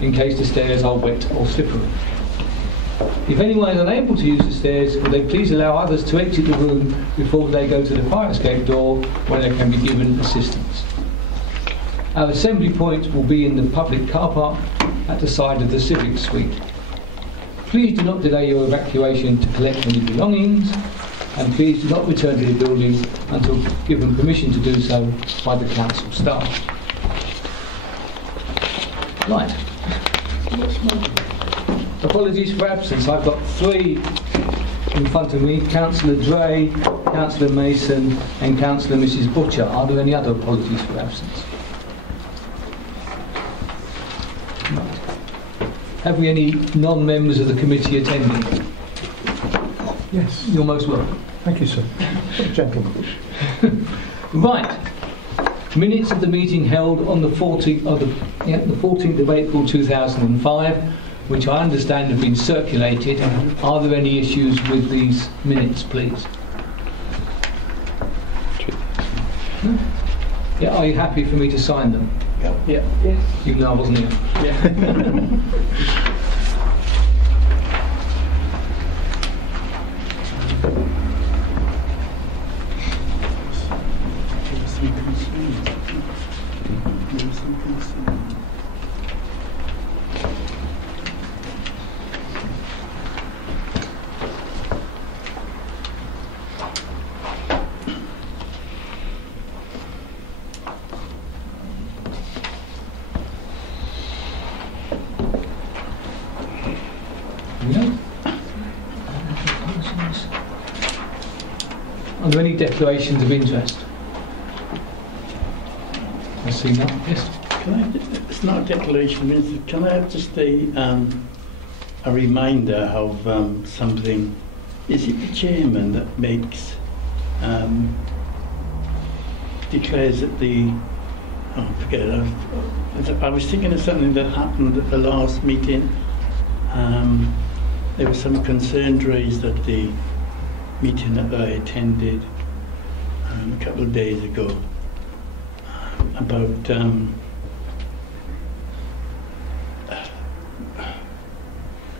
in case the stairs are wet or slippery. If anyone is unable to use the stairs, would they please allow others to exit the room before they go to the fire escape door, where they can be given assistance. Our assembly point will be in the public car park at the side of the Civic Suite. Please do not delay your evacuation to collect any belongings, and please do not return to the building until given permission to do so by the council staff. Right. Apologies for absence. I've got 3 in front of me: Councillor Dray, Councillor Mason and Councillor Mrs Butcher. Are there any other apologies for absence? Right. Have we any non-members of the committee attending? Yes. You're most welcome. Thank you, sir. Gentlemen. Right. Minutes of the meeting held on the 14th of April 2005, which I understand have been circulated. Are there any issues with these minutes, please? No? Yeah, are you happy for me to sign them? Yeah. Yes. Even though I wasn't here. Yeah. Are there any declarations of interest? I see none. Yes. It's not a declaration of interest. Can I have just a reminder of something? Is it the chairman that makes declares that the forget it. I was thinking of something that happened at the last meeting. There was some concerns raised at the meeting that I attended a couple of days ago about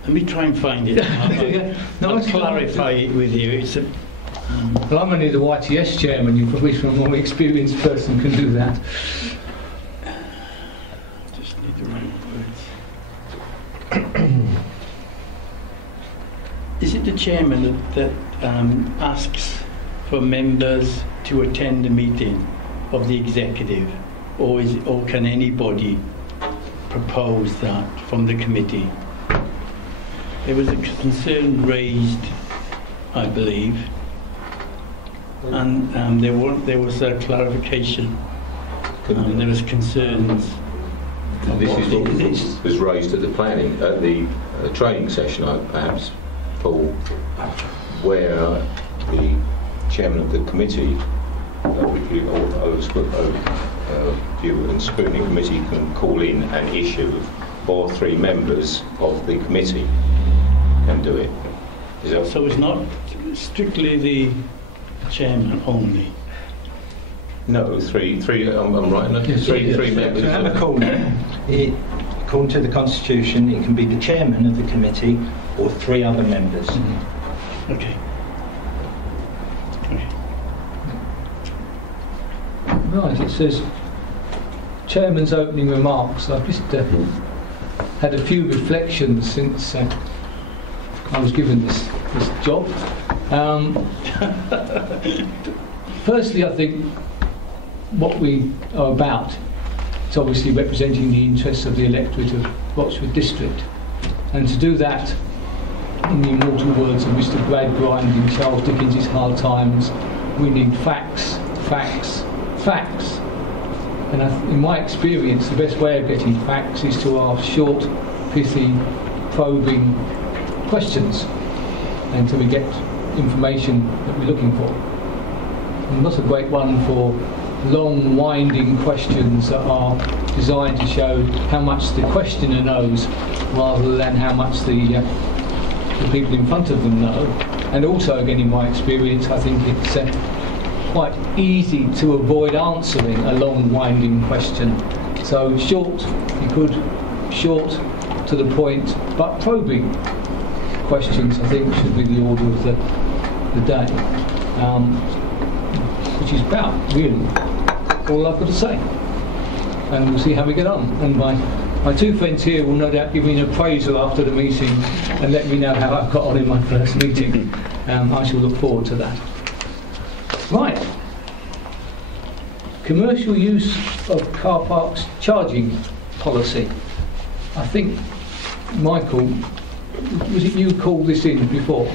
let me try and find it. I'll clarify it with you. It's well, I'm only the YTS chairman. You probably, from a more experienced person, can do that. Just need the right words. Is it the chairman that asks for members to attend a meeting of the executive, or can anybody propose that from the committee? There was a concern raised, I believe, and there was a clarification. There was concerns. This was raised at the training session, perhaps, Paul, where the chairman of the committee, View and Scrutiny Committee, can call in an issue, or 3 members of the committee can do it. So it's not strictly the chairman only? No, 3. I'm right. No, 3 members. To have a call now, according to the Constitution, it can be the chairman of the committee or 3 other members. Mm-hmm. Okay. Right, it says chairman's opening remarks. I've just had a few reflections since I was given this job. Firstly, I think what we are about is obviously representing the interests of the electorate of Rochford District, and to do that, in the immortal words of Mr. Gradgrind in Charles Dickens' Hard Times, we need facts, facts, facts. And in my experience, the best way of getting facts is to ask short, pithy, probing questions until we get information that we're looking for. I'm not a great one for long, winding questions that are designed to show how much the questioner knows rather than how much the people in front of them know. And also, again, in my experience, I think it's quite easy to avoid answering a long, winding question. So short, you could short, to the point, but probing questions, I think, should be the order of the day, which is about really all I've got to say. And we'll see how we get on. And my two friends here will no doubt give me an appraisal after the meeting and let me know how I've got on in my first meeting. I shall look forward to that. Right. Commercial use of car parks charging policy. I think, Michael, was it you called this in before?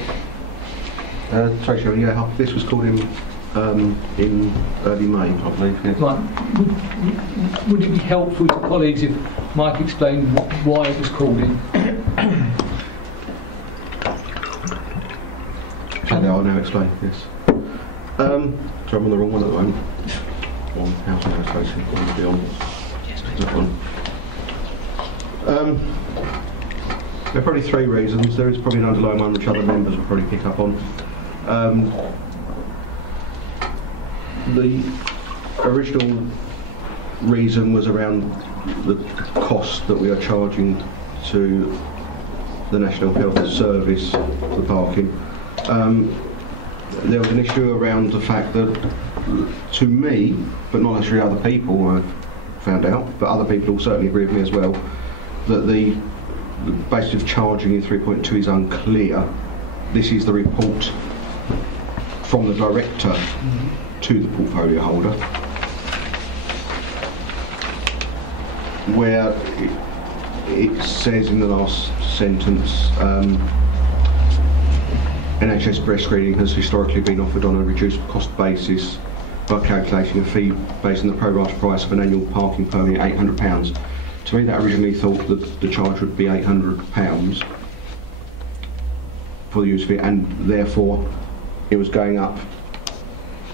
Sorry, Sharon, yeah, this was called in early May, I believe. Yeah. Right. Would it be helpful to colleagues if Mike explained why it was called in? I'll now explain, yes. So I'm on the wrong one at the moment. On housing association, I'm going to be on that one. There are probably three reasons. There is probably an underlying one which other members will probably pick up on. The original reason was around the cost that we are charging to the National Health Service for parking. There was an issue around the fact that, to me, but not necessarily other people, I found out, but other people will certainly agree with me as well, that the basis of charging in 3.2 is unclear. This is the report from the director to the portfolio holder, where it says in the last sentence, NHS breast screening has historically been offered on a reduced cost basis by calculating a fee based on the pro rata price of an annual parking permit at £800. To me, that originally thought that the charge would be £800 for the use fee, and therefore it was going up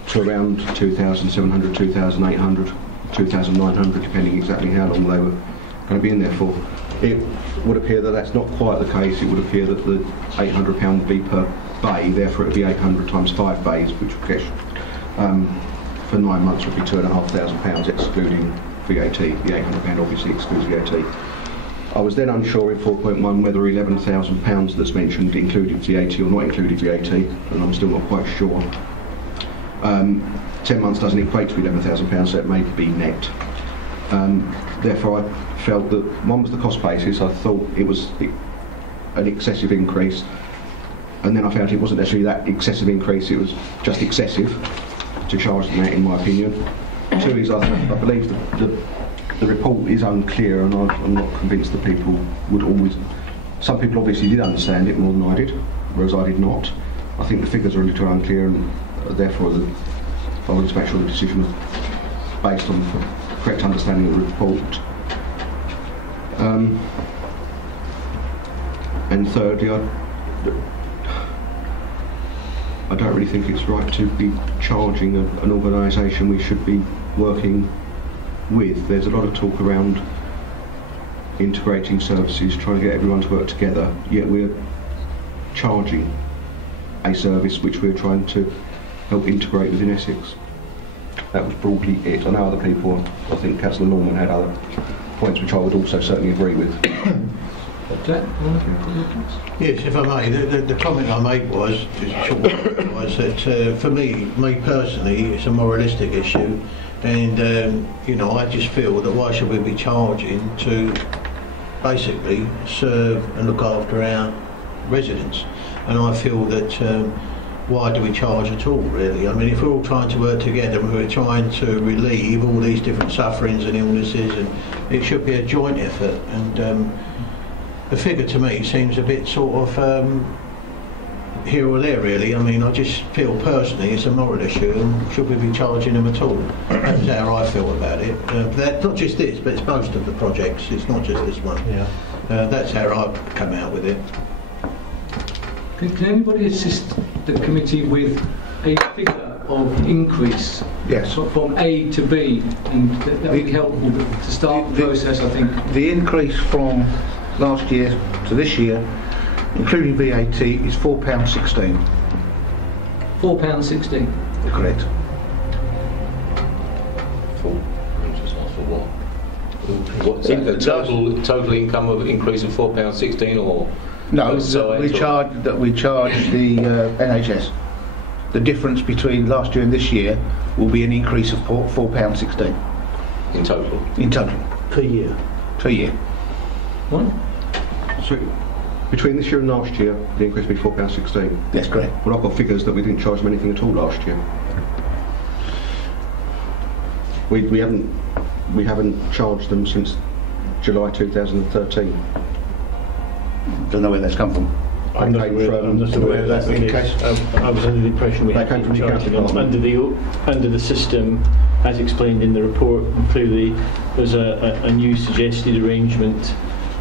to around 2,700, 2,800, 2,900, depending exactly how long they were going to be in there for. It would appear that that's not quite the case. It would appear that the £800 would be per bay, therefore it would be 800 times 5 bays, which would get, for 9 months would be £2,500 excluding VAT. The £800 obviously excludes VAT. I was then unsure in 4.1 whether £11,000 that's mentioned included VAT or not included VAT, and I'm still not quite sure. 10 months doesn't equate to £11,000, so it may be net. Therefore I felt that one was the cost basis. I thought it was an excessive increase, and then I found it wasn't necessarily that excessive increase, it was just excessive to charge them that, in my opinion. Two is I believe the report is unclear, and I'm not convinced that people would always. Some people obviously did understand it more than I did, whereas I did not. I think the figures are a little unclear, and therefore I wanted to make sure the decision was based on the correct understanding of the report. And thirdly, I don't really think it's right to be charging an organisation we should be working with. There's a lot of talk around integrating services, trying to get everyone to work together, yet we're charging a service which we're trying to help integrate within Essex. That was broadly it. I know other people, I think Councillor Norman had other points which I would also certainly agree with. Yes, if I may, the comment I made was that for me personally, it's a moralistic issue, and you know, I just feel that why should we be charging to basically serve and look after our residents? And I feel that why do we charge at all, really? I mean, if we're all trying to work together and we're trying to relieve all these different sufferings and illnesses, and it should be a joint effort. And the figure to me seems a bit sort of here or there, really. I mean, I just feel personally it's a moral issue, and should we be charging them at all? That's how I feel about it. Not just this, but it's most of the projects. It's not just this one. Yeah. That's how I've come out with it. Can anybody assist the committee with a figure of increase? Yes. From A to B, and that would be helpful to start the process, I think. The increase from last year to this year, including VAT, is £4.16. £4.16. Correct. For what? What's that? The total income of increase of £4.16 or? No, both sides, we charge the NHS. The difference between last year and this year will be an increase of £4.16 in total. in total Per year. per year. What? So between this year and last year, the increase will be £4.16. That's correct. Well, I've got figures that we didn't charge them anything at all last year. We haven't charged them since July 2013. Don't know where that's come from. I'm not aware that's the case. I was under the impression we had been charging under the system, as explained in the report. Clearly, there's a new suggested arrangement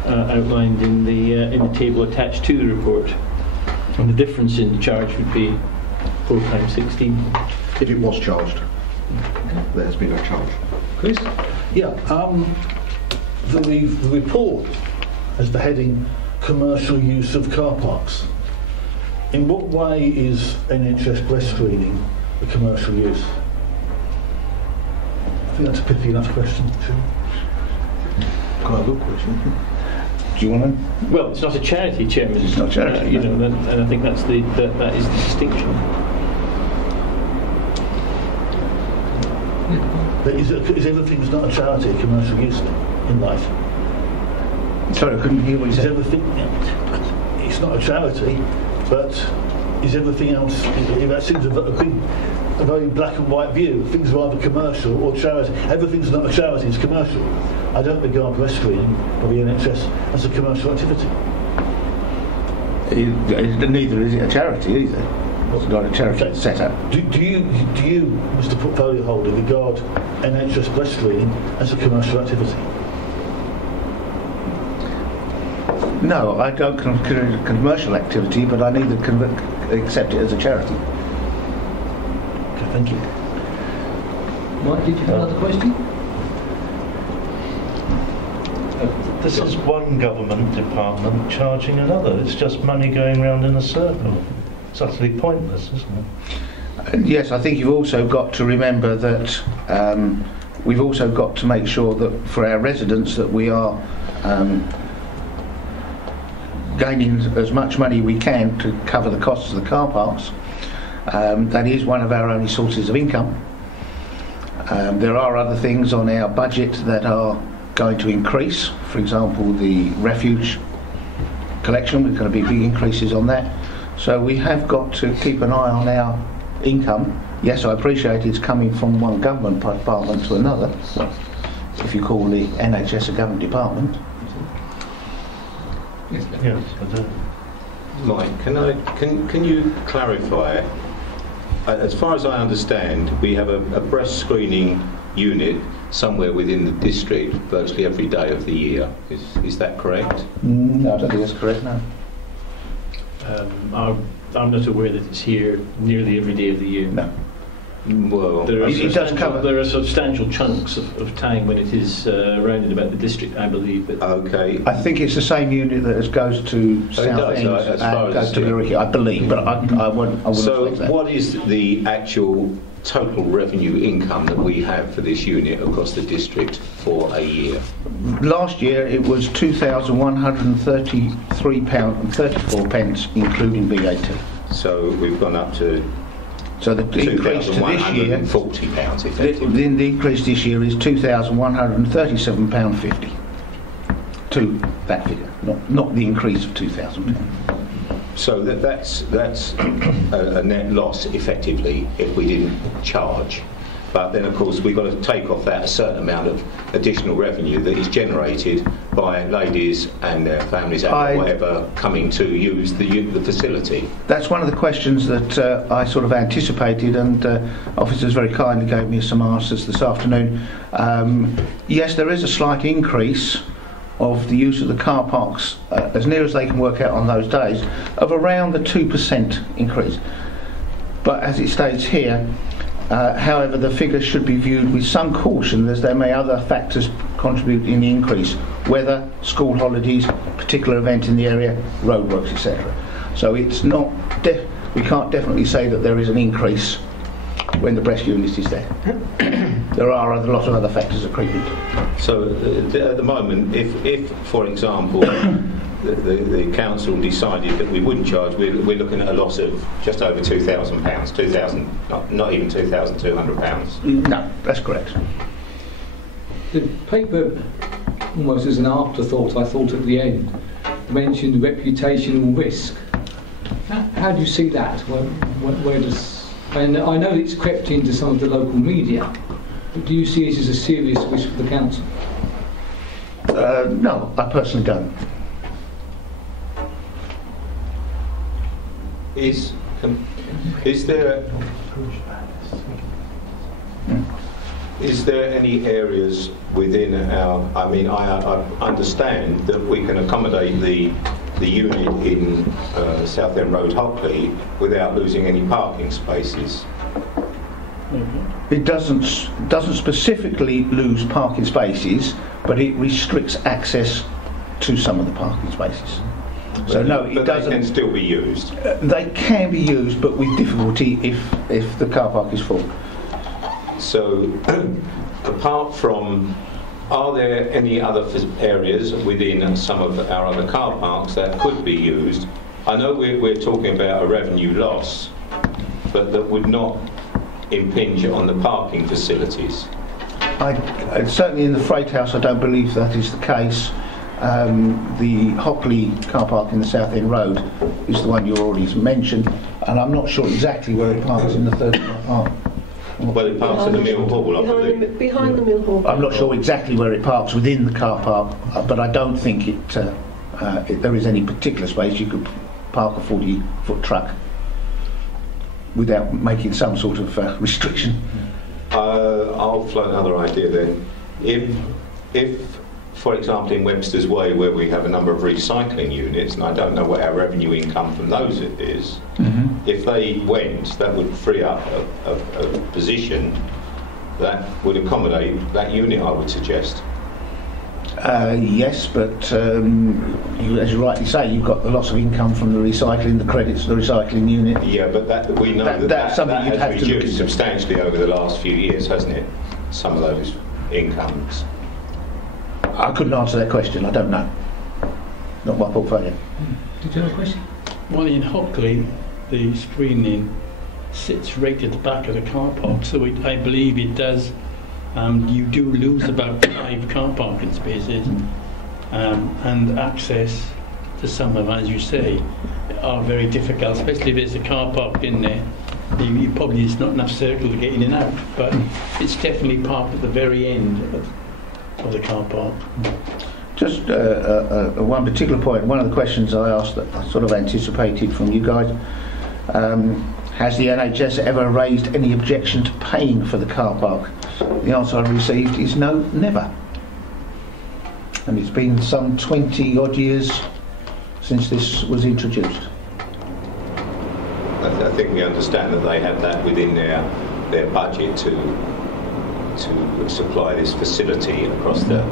outlined in the table attached to the report, and the difference in the charge would be £4.16. If it was charged, there has been no charge. Chris? Yeah, the report has the heading commercial use of car parks. In what way is NHS breast screening a commercial use? I think that's a pithy enough question. Quite a good question. Do you want to? Well, it's not a charity, Chairman. It's not charity, you no. know, and I think that is the distinction. But is everything's not a charity a commercial use in life? Sorry, I couldn't hear what you Is said. everything? It's not a charity, but is everything else? That seems a very black and white view. Things are either commercial or charity. Everything's not a charity; it's commercial. I don't regard breast screening by the NHS as a commercial activity. Neither is it a charity either. It's not a charity set up. Do you, Mr. Portfolio Holder, regard NHS breast screening as a commercial activity? No, I don't consider it a commercial activity, but I neither accept it as a charity. Okay, thank you. Mike, did you have another question? This is one government department charging another. It's just money going round in a circle. It's utterly pointless, isn't it? Yes, I think you've also got to remember that we've also got to make sure that for our residents that we are gaining as much money we can to cover the costs of the car parks. That is one of our only sources of income. There are other things on our budget that are going to increase. For example, the refuge collection, there's going to be big increases on that. So we have got to keep an eye on our income. Yes, I appreciate it's coming from one government department to another, if you call the NHS a government department. Yes, I do. Mike, can you clarify? As far as I understand, we have a breast screening unit somewhere within the district virtually every day of the year. Is that correct? No, I don't think that's correct, no. I'm not aware that it's here nearly every day of the year. No. Well, There It are substantial chunks of time when it is round and about the district, I believe. But okay. I think it's the same unit that goes to Southend as far and as goes to Luriki, I believe, but I wouldn't So say that. what is the actual total revenue income that we have for this unit across the district for a year? Last year it was £2,133.34, including VAT. So we've gone up to So the increase to this year, £2,140 effectively. the increase this year is £2,137.50 to that figure, not the increase of £2,000. So that's a net loss effectively if we didn't charge. But then of course we've got to take off that a certain amount of additional revenue that is generated by ladies and their families and whatever coming to use the facility. That's one of the questions that I sort of anticipated, and officers very kindly gave me some answers this afternoon. Yes, there is a slight increase of the use of the car parks, as near as they can work out on those days, of around the 2% increase. But as it states here, however, the figures should be viewed with some caution, as there may other factors contribute in the increase: weather, school holidays, particular event in the area, roadworks, etc. So it's not. We can't definitely say that there is an increase when the breast unit is there. there are a lot of other factors that creep into it. So at the moment, if for example, the council decided that we wouldn't charge, we're looking at a loss of just over £2,000, not even £2,200. No, that's correct. The paper, almost as an afterthought, I thought at the end, mentioned reputational risk. How do you see that? Where does? And I know it's crept into some of the local media, but do you see it as a serious risk for the council? No, I personally don't. Is there any areas within our? I mean, I understand that we can accommodate the unit in Southend Road, Hockley, without losing any parking spaces. It doesn't specifically lose parking spaces, but it restricts access to some of the parking spaces. So no, it doesn't. They can still be used. They can be used, but with difficulty if the car park is full. So, apart from, are there any other areas within some of our other car parks that could be used? I know we're talking about a revenue loss, but that would not impinge on the parking facilities. Certainly in the Freight House, I don't believe that is the case. The Hockley car park in the Southend Road is the one you already mentioned, and I'm not sure exactly where it parks in the third car park. Well, it parks at the Mill Hall, I believe. Behind the Mill Hall. I'm not sure exactly where it parks within the car park, but I don't think there is any particular space you could park a 40-foot truck without making some sort of restriction. I'll float another idea then. If, for example, in Webster's Way, where we have a number of recycling units, and I don't know what our revenue income from those is, if they went, that would free up a position that would accommodate that unit, I would suggest. Yes, but as you rightly say, you've got the loss of income from the recycling, the credits to the recycling unit. Yeah, but we know that's something you'd have has to look reduced into substantially over the last few years, hasn't it? Some of those incomes. I couldn't answer that question. I don't know. Not my portfolio. Did you have a question? Well, in Hockley, the screening sits right at the back of the car park, so I believe it does. You do lose about 5 car parking spaces, and access to some of them, as you say, are very difficult, especially if there's a car park in there. You probably it's not enough circle to get in and out, but it's definitely parked at the very end of the car park. Just one particular point. One of the questions I asked that I sort of anticipated from you guys. Has the NHS ever raised any objection to paying for the car park? The answer I received is no, never. And it's been some 20 odd years since this was introduced. I think we understand that they have that within their budget to supply this facility across the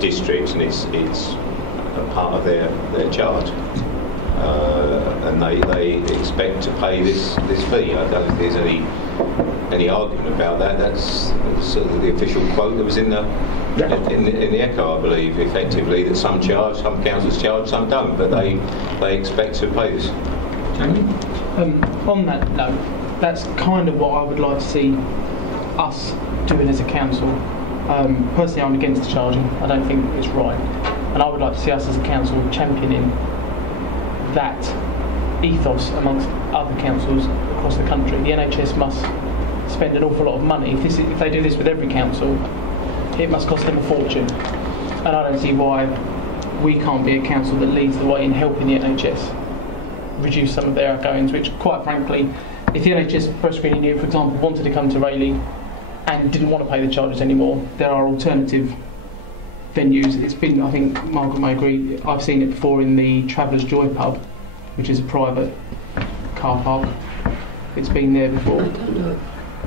district, and it's a part of their charge. And they expect to pay this fee. I don't think there's any argument about that. That's sort of the official quote that was in the Echo, I believe, effectively, that some charge, some councils charge, some don't, but they expect to pay this. On that note, that's kind of what I would like to see us doing as a council. Personally, I'm against the charging. I don't think it's right, and I would like to see us as a council championing that ethos amongst other councils across the country. The NHS must spend an awful lot of money. If they do this with every council, it must cost them a fortune. And I don't see why we can't be a council that leads the way in helping the NHS reduce some of their outgoings, which, quite frankly, if the NHS Breast Screening Unit, for example, wanted to come to Rayleigh and didn't want to pay the charges anymore, there are alternative venues. It's been, I think Margaret may agree, I've seen it before in the Travellers Joy pub, which is a private car park. It's been there before. I don't know.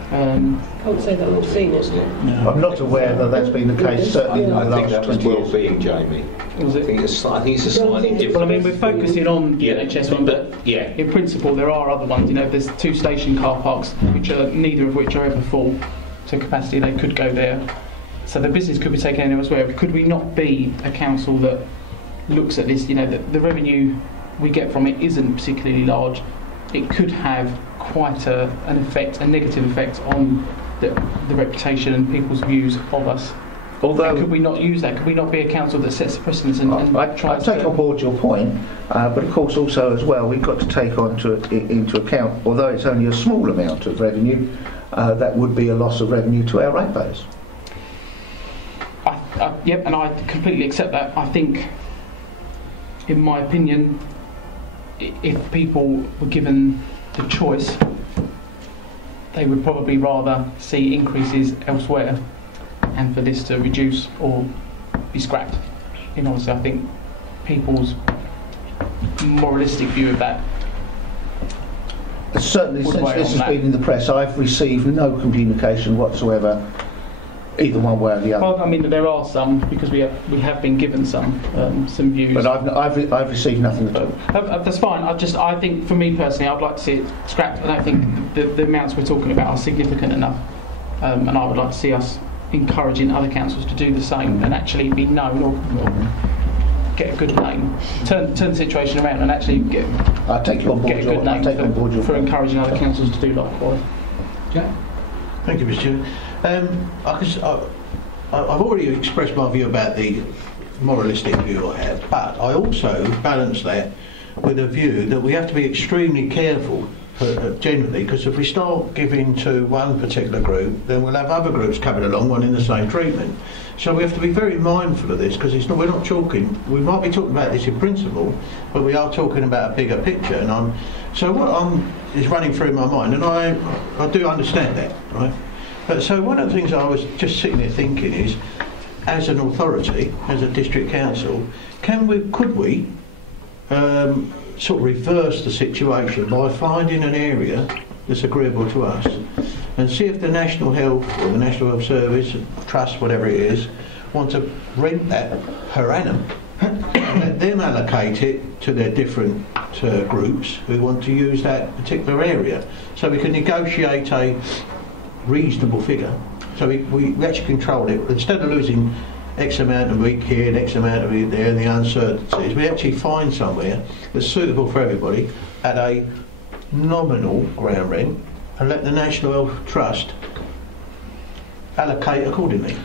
Can't say that I've seen it. No. I'm not aware that that's been the case, certainly in the last 20 years. Well-being, Jamie. Was it? I think it's a slightly different. Well, I mean, we're focusing on the NHS one, but in principle there are other ones. You know, there's 2 station car parks, which are neither of which are ever full. to capacity, they could go there. So the business could be taken elsewhere. Could we not be a council that looks at this? You know, the revenue we get from it isn't particularly large. It could have quite an effect, a negative effect on the reputation and people's views of us. Although, could we not use that? Could we not be a council that sets the precedence and I tries take to... on board your point, but of course also as well we've got to take into account, although it's only a small amount of revenue, that would be a loss of revenue to our ratepayers. Yep, and I completely accept that. I think, in my opinion, if people were given the choice, they would probably rather see increases elsewhere and for this to reduce or be scrapped. In honesty, I think people's moralistic view of that. Certainly, since this has been in the press, I've received no communication whatsoever, either one way or the other. Well, I mean, there are some because we have been given some views. But I've received nothing at all. That's fine. I think for me personally, I'd like to see it scrapped. I don't think the amounts we're talking about are significant enough, and I would like to see us encouraging other councils to do the same and actually be known or get a good name, turn the situation around and actually get I take you on board. Get a good name for encouraging other councils to do likewise. Jack? Thank you, Mr. Chairman. I've already expressed my view about the moralistic view I have, but I also balance that with a view that we have to be extremely careful generally, because if we start giving to one particular group, then we'll have other groups coming along wanting the same treatment. So we have to be very mindful of this, because we're not talking, we might be talking about this in principle, but we are talking about a bigger picture. And so what is running through my mind, and I do understand that, right? But so one of the things I was just sitting there thinking is, as an authority, as a district council, could we sort of reverse the situation by finding an area that's agreeable to us and see if the National Health or the National Health Service, Trust, whatever it is, want to rent that per annum and let them allocate it to their different groups who want to use that particular area. So we can negotiate a reasonable figure. So we actually control it. Instead of losing X amount a week here and X amount a week there and the uncertainties, we actually find somewhere that's suitable for everybody at a nominal ground rent and let the National Health Trust allocate accordingly.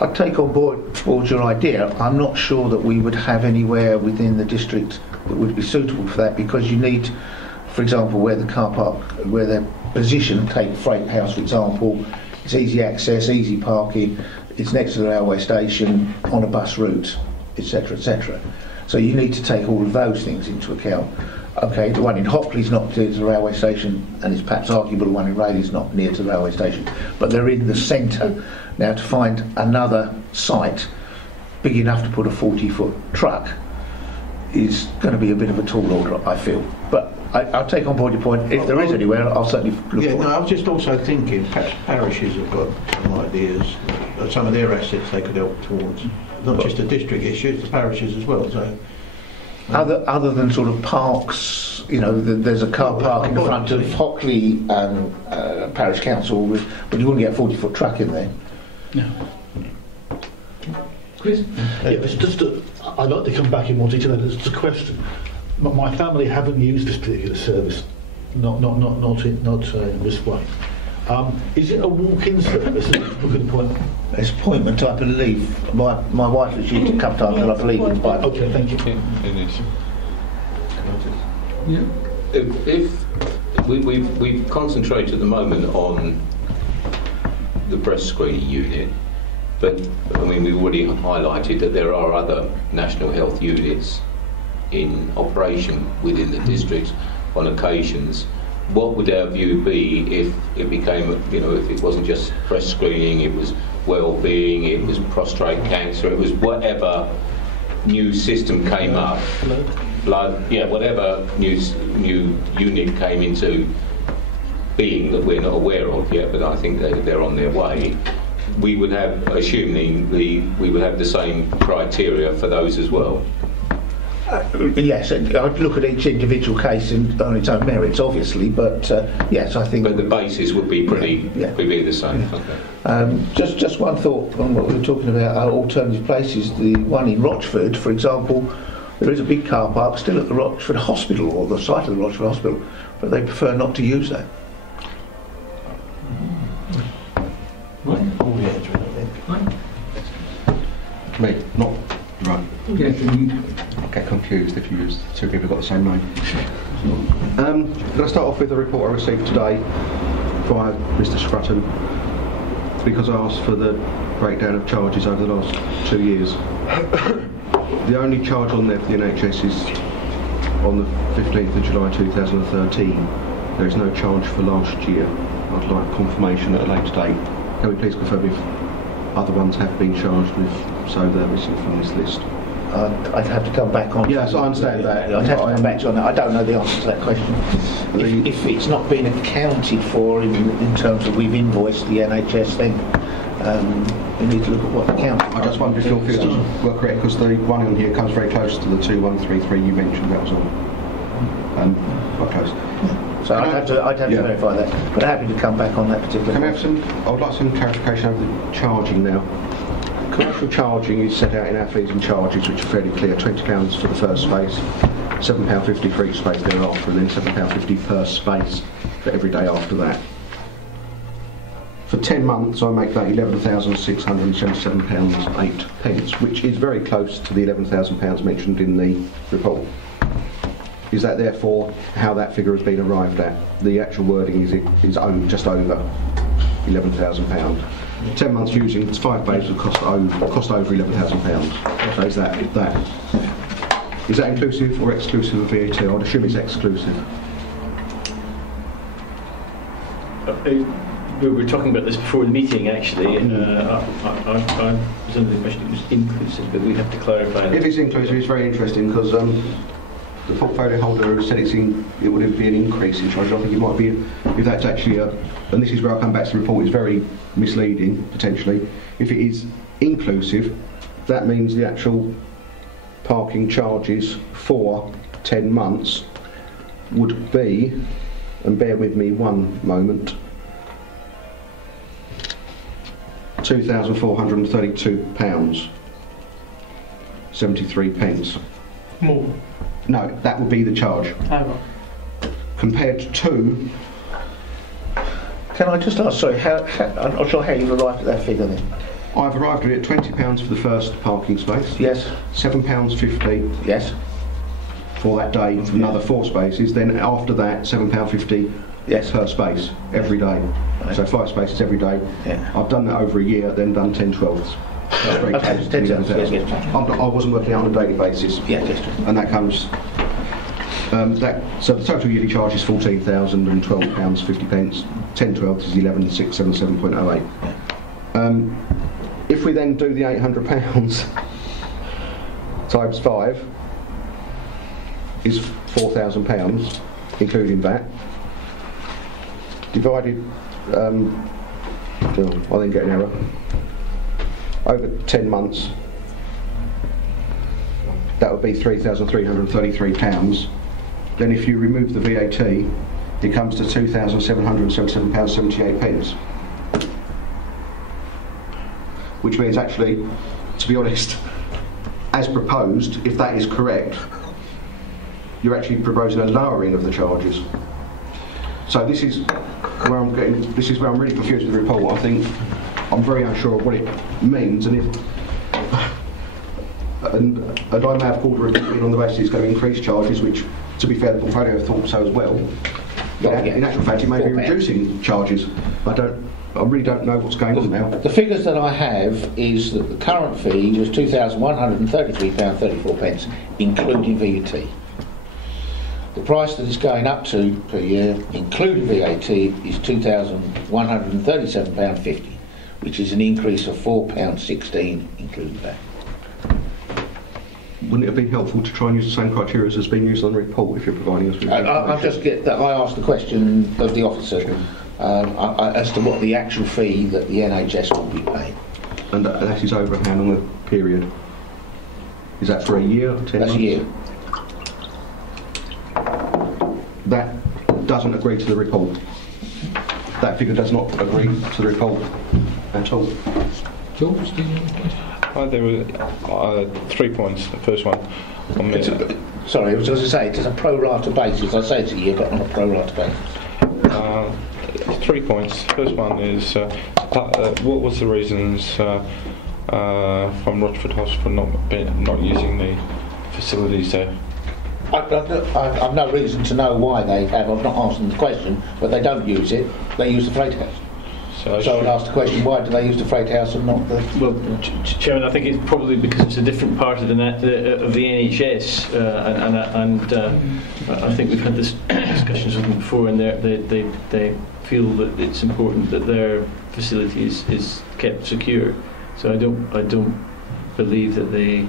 I take on board your idea. I'm not sure that we would have anywhere within the district that would be suitable for that, because you need, for example, where the car park, where they're positioned, take Freight House for example, it's easy access, easy parking, it's next to the railway station, on a bus route, etc, etc. So you need to take all of those things into account. Okay, the one in Hockley's not near to the railway station, and it's perhaps arguable the one in Rayleigh's not near to the railway station, but they're in the centre. Now to find another site big enough to put a 40-foot truck is going to be a bit of a tall order, I feel. But I'll take on board your point. If there is anywhere, I'll certainly look for it. I was just also thinking perhaps parishes have got some ideas, some of their assets they could help towards. Not just a district issue, it's the parishes as well. So other than sort of parks, you know, there's a car park in the front of Hockley Parish Council, but you wouldn't get a 40-foot truck in there. No. Chris? It's just I'd like to come back in more detail. It's a question. My family haven't used this particular service, not in this way. Is it a walk-in service? It's appointment, I believe. My wife has used it a couple of times, and I believe it's by. Okay, thank you. If we've concentrated at the moment on the breast screening unit, but I mean we've already highlighted that there are other national health units in operation within the district on occasions. What would our view be if it became, you know, if it wasn't just breast screening, it was well-being, it was prostate cancer, it was whatever new system came up, blood, whatever new unit came into being that we're not aware of yet, but I think they're on their way. We would have, assuming we would have the same criteria for those as well. Yes, I'd look at each individual case on its own merits, obviously, but yes, I think... But the basis would be pretty would be the same. Yeah. Okay. Just one thought on what we were talking about, alternative places. The one in Rochford, for example, there is a big car park still at the Rochford Hospital, or the site of the Rochford Hospital, but they prefer not to use that. Right. Me, not right. Yeah, I'll get confused if you use two people who've got the same name. I'm going to start off with a report I received today via Mr. Scrutton, because I asked for the breakdown of charges over the last 2 years. The only charge on there for the NHS is on the 15th of July 2013. There is no charge for last year. I'd like confirmation at a later date. Can we please confirm if other ones have been charged with so they're missing from this list? I'd have to come back on. Yes, I understand that. I'd have to come back to on that. I don't know the answer to that question. If it's not been accounted for in terms of we've invoiced the NHS, then we need to look at what the count. I just wonder if your figures were correct, because the one on here comes very close to the 2133 you mentioned. That was all. Quite close. Yeah. So I'd have to verify that. But happy to come back on that particular. Can we have some? I would like some clarification over the charging now. Commercial charging is set out in our fees and charges, which are fairly clear. £20 for the first space, £7.50 for each space thereafter, and then £7.50 per space for every day after that. For 10 months, I make that £11,677.08, which is very close to the £11,000 mentioned in the report. Is that therefore how that figure has been arrived at? The actual wording is just over £11,000. 10 months using 5 bays would cost over £11,000. So is that inclusive or exclusive of VAT? I'd assume it's exclusive. We were talking about this before the meeting, actually, and I was under the impression it was inclusive, but we have to clarify that. If it's inclusive, it's very interesting, because the portfolio holder said it would be an increase in charge. I think it might be, if that's actually and this is where I come back to the report, is very misleading, potentially. If it is inclusive, that means the actual parking charges for 10 months would be, and bear with me one moment, £2,432, 73 pence. More? No, that would be the charge. Oh. Compared to... Can I just ask, sorry, I'm not sure how you've arrived at that figure then. I've arrived at it at £20 for the first parking space. Yes. £7.50. Yes. For that day, for another 4 spaces. Then after that, £7.50 per space, every day. Right. So 5 spaces every day. Yeah. I've done that over a year, then done 10/12. I wasn't working out on a daily basis. Yeah, and that comes... so the total yearly charge is £14,012.50. 10/12 is 11,677.08. If we then do the £800 times 5 is £4,000, including that. Divided, I'll then get an error. Over 10 months, that would be £3,333. Then if you remove the VAT, it comes to £2,777.78. Which means actually, to be honest, as proposed, if that is correct, you're actually proposing a lowering of the charges. So this is where I'm really confused with the report. I think I'm very unsure of what it means, and I may have called a report on the basis it's going to increase charges, which, to be fair, the portfolio thought so as well. In actual fact, it may be reducing charges. I really don't know what's going on now. The figures that I have is that the current fee was £2,133.34, including VAT. The price that it's going up to per year, including VAT, is £2,137.50, which is an increase of £4.16, including that. Wouldn't it have been helpful to try and use the same criteria as has been used on the report if you're providing us with I asked the question of the officer as to what the actual fee that the NHS will be paying. And that is over how long a period? Is that for a year? 10 months? That's a year. that doesn't agree to the report. That figure does not agree to the report at all. George, do you have a question? There were 3 points. The first one on the... Sorry, I was going to say, it's a pro rata basis. I say it's a year, but on a pro rata basis. 3 points. First one is what was the reasons from Rochford Hospital not using the facilities there? I've no reason to know why they have. I've not asked them the question, but they don't use it. They use the freight house. So I'd ask the question: why do they use the freight house and not the? Well, Chairman, I think it's probably because it's a different part of the NHS, and I think we've had this discussions with them before, and they feel that it's important that their facility is kept secure. So I don't believe that their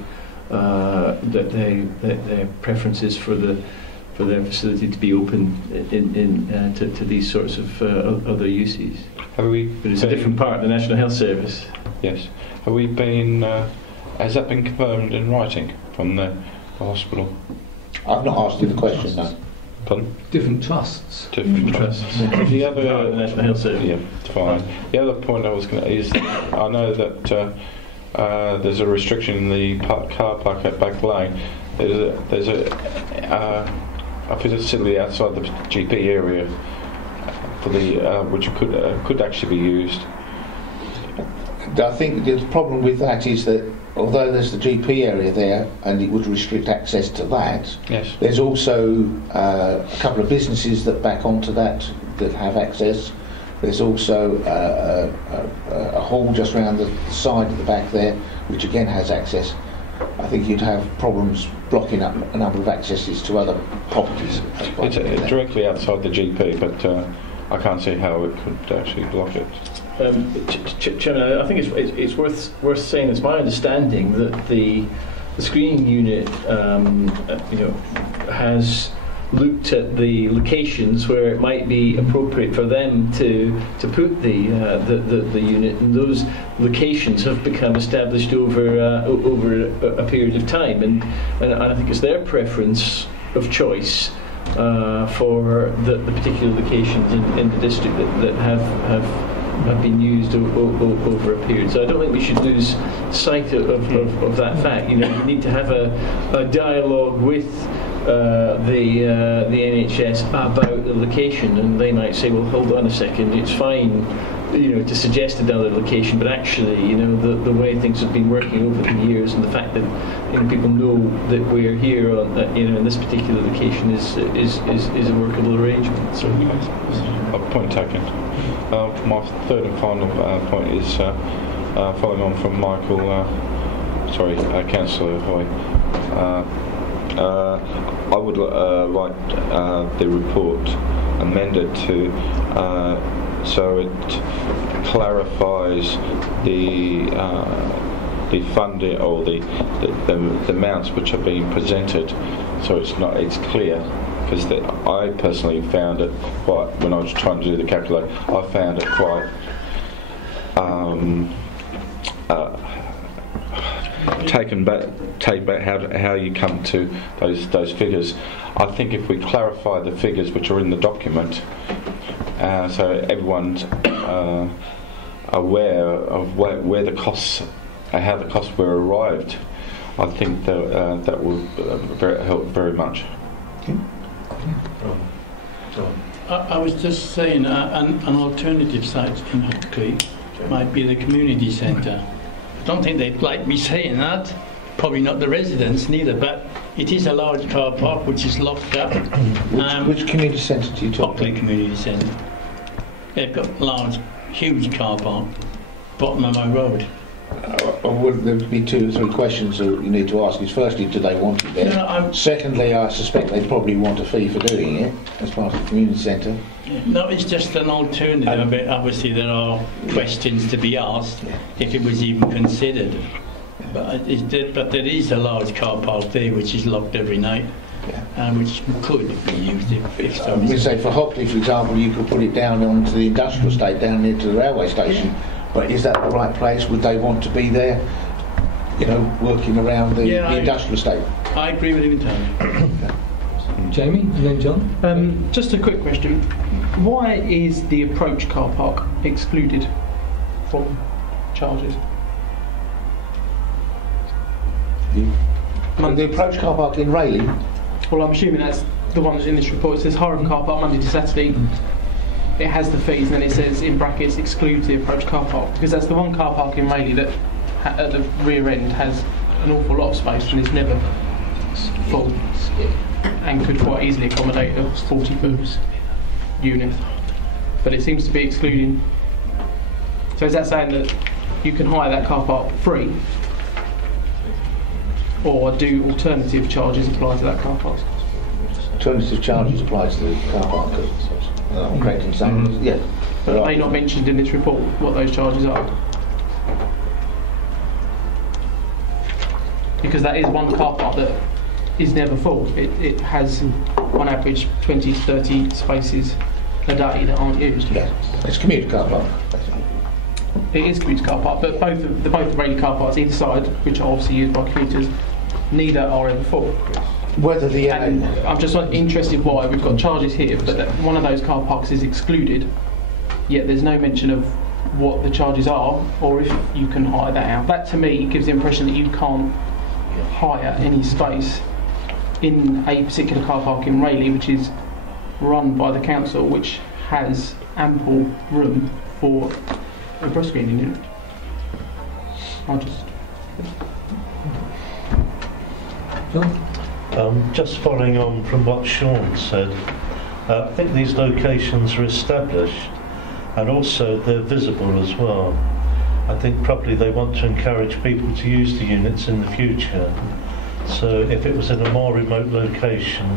preference is for their facility to be open to these sorts of other uses. But it's a different part of the National Health Service. Yes. Have we been? Has that been confirmed in writing from the hospital? I've not asked you the question, no. Pardon? Different trusts. Different trusts. The other the National Health Service. Yeah, fine. The other point I was going to is I know that there's a restriction in the car park at Back Lane. There's a facility outside the GP area for the which could actually be used. I think the problem with that is that although there's the GP area there and it would restrict access to that, yes, there's also a couple of businesses that back onto that have access. There's also a hall just around the side at the back there, which again has access. I think you'd have problems blocking up a number of accesses to other properties. It's directly outside the GP, but I can't see how it could actually block it. Chairman, I think it's worth saying. It's my understanding that the screening unit, has looked at the locations where it might be appropriate for them to put the unit, and those locations have become established over a period of time, and I think it's their preference of choice for the particular locations in the district that have been used over a period. So I don't think we should lose sight of that fact. You need to have a dialogue with the NHS about the location, and they might say, well, hold on a second, it's fine to suggest another location, but actually the way things have been working over the years, and the fact that people know that we're here on in this particular location is a workable arrangement. So a point taken. My third and final point is following on from Michael, Councillor Hoy. I would like the report amended to so it clarifies the funding or the amounts which are being presented, so it's clear. Because I personally found it quite, when I was trying to do the calculate, I found it quite taken back how you come to those figures. I think if we clarify the figures which are in the document, so everyone's aware of where the costs, how the costs were arrived, I think that will help very much. Okay. I was just saying an alternative site in Hockley might be the community centre. I don't think they'd like me saying that, probably not the residents neither, but it is a large car park which is locked up. Which community centre do you talk about? Hockley Community Centre. They've got large, huge car park, bottom of my road. There would be 2 or 3 questions that you need to ask. Is firstly, do they want it there? No, secondly, I suspect they probably want a fee for doing it as part of the community centre. No, it's just an alternative. But obviously, there are questions to be asked if it was even considered. But there is a large car park there which is locked every night, which could be used if so. We say for Hockley, for example, you could put it down onto the industrial estate down near to the railway station. Yeah. But is that the right place? Would they want to be there, working around the industrial estate? I agree with you entirely. Jamie, and then John. Just a quick question. Why is the approach car park excluded from charges? The approach car park in Rayleigh? Well, I'm assuming that's the one that's in this report. It says Hiram car park Monday to Saturday. It has the fees, and then it says in brackets excludes the approach car park, because that's the one car park in Rayleigh that at the rear end has an awful lot of space and is never full and could quite easily accommodate a 40 booths unit. But it seems to be excluding. So is that saying that you can hire that car park free, or do alternative charges apply to that car park? Alternative charges apply to the car park. I'm correct in saying, yeah. But are they not mentioned in this report what those charges are? Because that is one car park that is never full. It has on average 20 to 30 spaces a day that aren't used. Yeah, it's commuter car park. It is commuter car park, but both the Rayleigh car parks either side, which are obviously used by commuters, neither are ever full. Whether the and I'm just interested why we've got charges here, but that one of those car parks is excluded, yet there's no mention of what the charges are or if you can hire that out. That to me gives the impression that you can't hire any space in a particular car park in Rayleigh, which is run by the council, which has ample room for a breast screening unit. Just following on from what Sean said, I think these locations are established and also they're visible as well. I think probably they want to encourage people to use the units in the future. So if it was in a more remote location,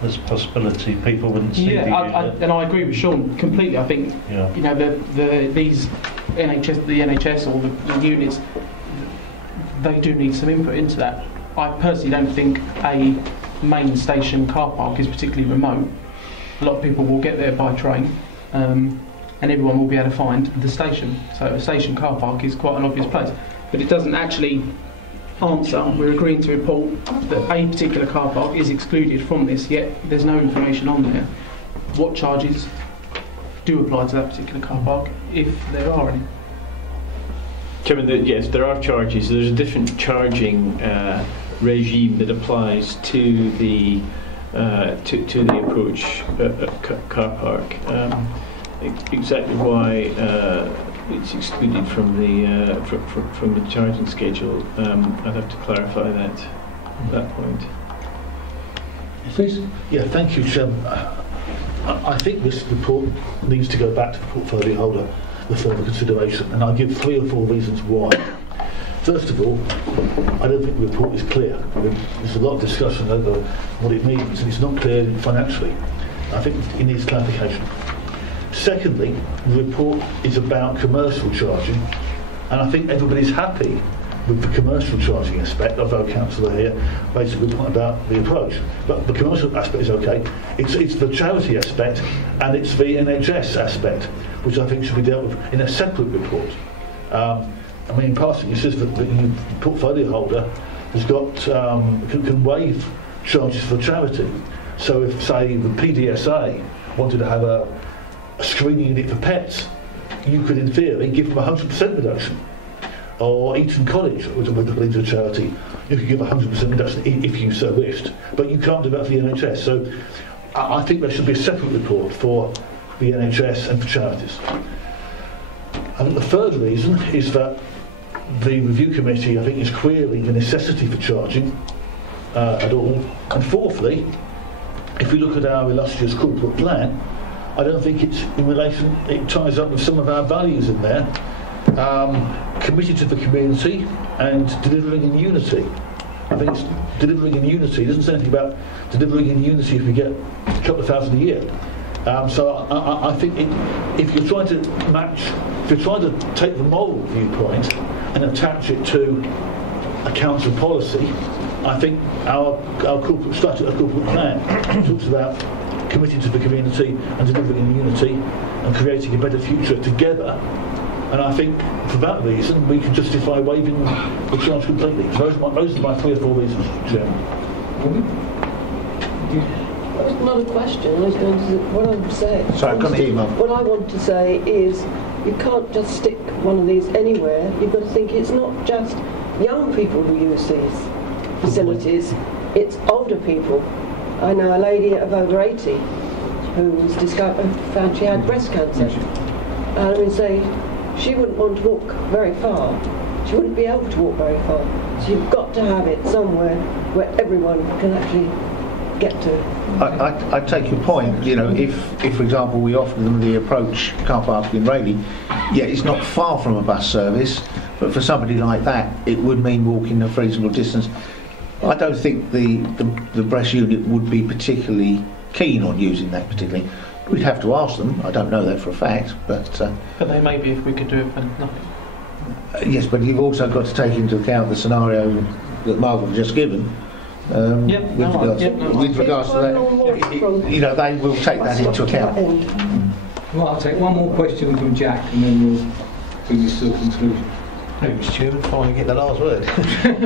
there's a possibility people wouldn't see the unit. And I agree with Sean completely. I think you know these NHS, the NHS or the units, they do need some input into that. I personally don't think a main station car park is particularly remote. A lot of people will get there by train, and everyone will be able to find the station. So a station car park is quite an obvious place, but it doesn't actually answer. We're agreeing to report that a particular car park is excluded from this, yet there's no information on there. What charges do apply to that particular car park, if there are any? Chairman, yes, there are charges. There's a different charging regime that applies to the approach car park. Exactly why it's excluded from the charging schedule, I'd have to clarify that point. Please. Yeah, thank you, Chairman. I think this report needs to go back to the portfolio holder for further consideration, and I'll give 3 or 4 reasons why. First of all, I don't think the report is clear. There's a lot of discussion over what it means, and it's not clear financially. I think it needs clarification. Secondly, the report is about commercial charging, and I think everybody's happy with the commercial charging aspect of our councillor here, basically talking about the approach. But the commercial aspect is okay. It's the charity aspect and it's the NHS aspect, which I think should be dealt with in a separate report. I mean, in passing, it says that the portfolio holder has got can waive charges for charity. So if, say, the PDSA wanted to have a screening unit for pets, you could, in theory, give them a 100% reduction. Or Eton College, which belongs to a charity, you could give a 100% reduction if you so wished. But you can't do that for the NHS. So I think there should be a separate report for the NHS and for charities. I think the third reason is that the review committee, I think, is querying the necessity for charging at all. And fourthly, if we look at our illustrious corporate plan, I don't think it's in relation, it ties up with some of our values in there. Committed to the community and delivering in unity. I think it's delivering in unity. It doesn't say anything about delivering in unity if we get a couple of thousand a year. So I think if you're trying to match, if you're trying to take the moral viewpoint and attach it to a council policy, I think our corporate strategy, our corporate plan talks about committing to the community and delivering in unity and creating a better future together. And I think for that reason we can justify waiving the charge completely. So those are my 3 or 4 reasons, Chairman. not a question. I was going to. What I'm saying. Sorry, I can't hear you, Mum. What I want to say is, you can't just stick one of these anywhere. You've got to think it's not just young people who use these facilities. It's older people. I know a lady of over 80 who was found she had breast cancer. And I would say she wouldn't want to walk very far. She wouldn't be able to walk very far. So you've got to have it somewhere where everyone can actually get to. I take your point. You know, if for example we offer them the approach car park in Rayleigh, yeah, it's not far from a bus service, but for somebody like that, it would mean walking a reasonable distance. I don't think the breast unit would be particularly keen on using that particularly. We'd have to ask them. I don't know that for a fact, but they may be if we could do it for nothing. Yes, but you've also got to take into account the scenario that Margaret just given. With regards to that, you know, they will take that into account. Well, I'll take one more question from Jack, and then we'll bring this to a conclusion. Thank you, Mr. Chairman. Finally get the last word. Thank you,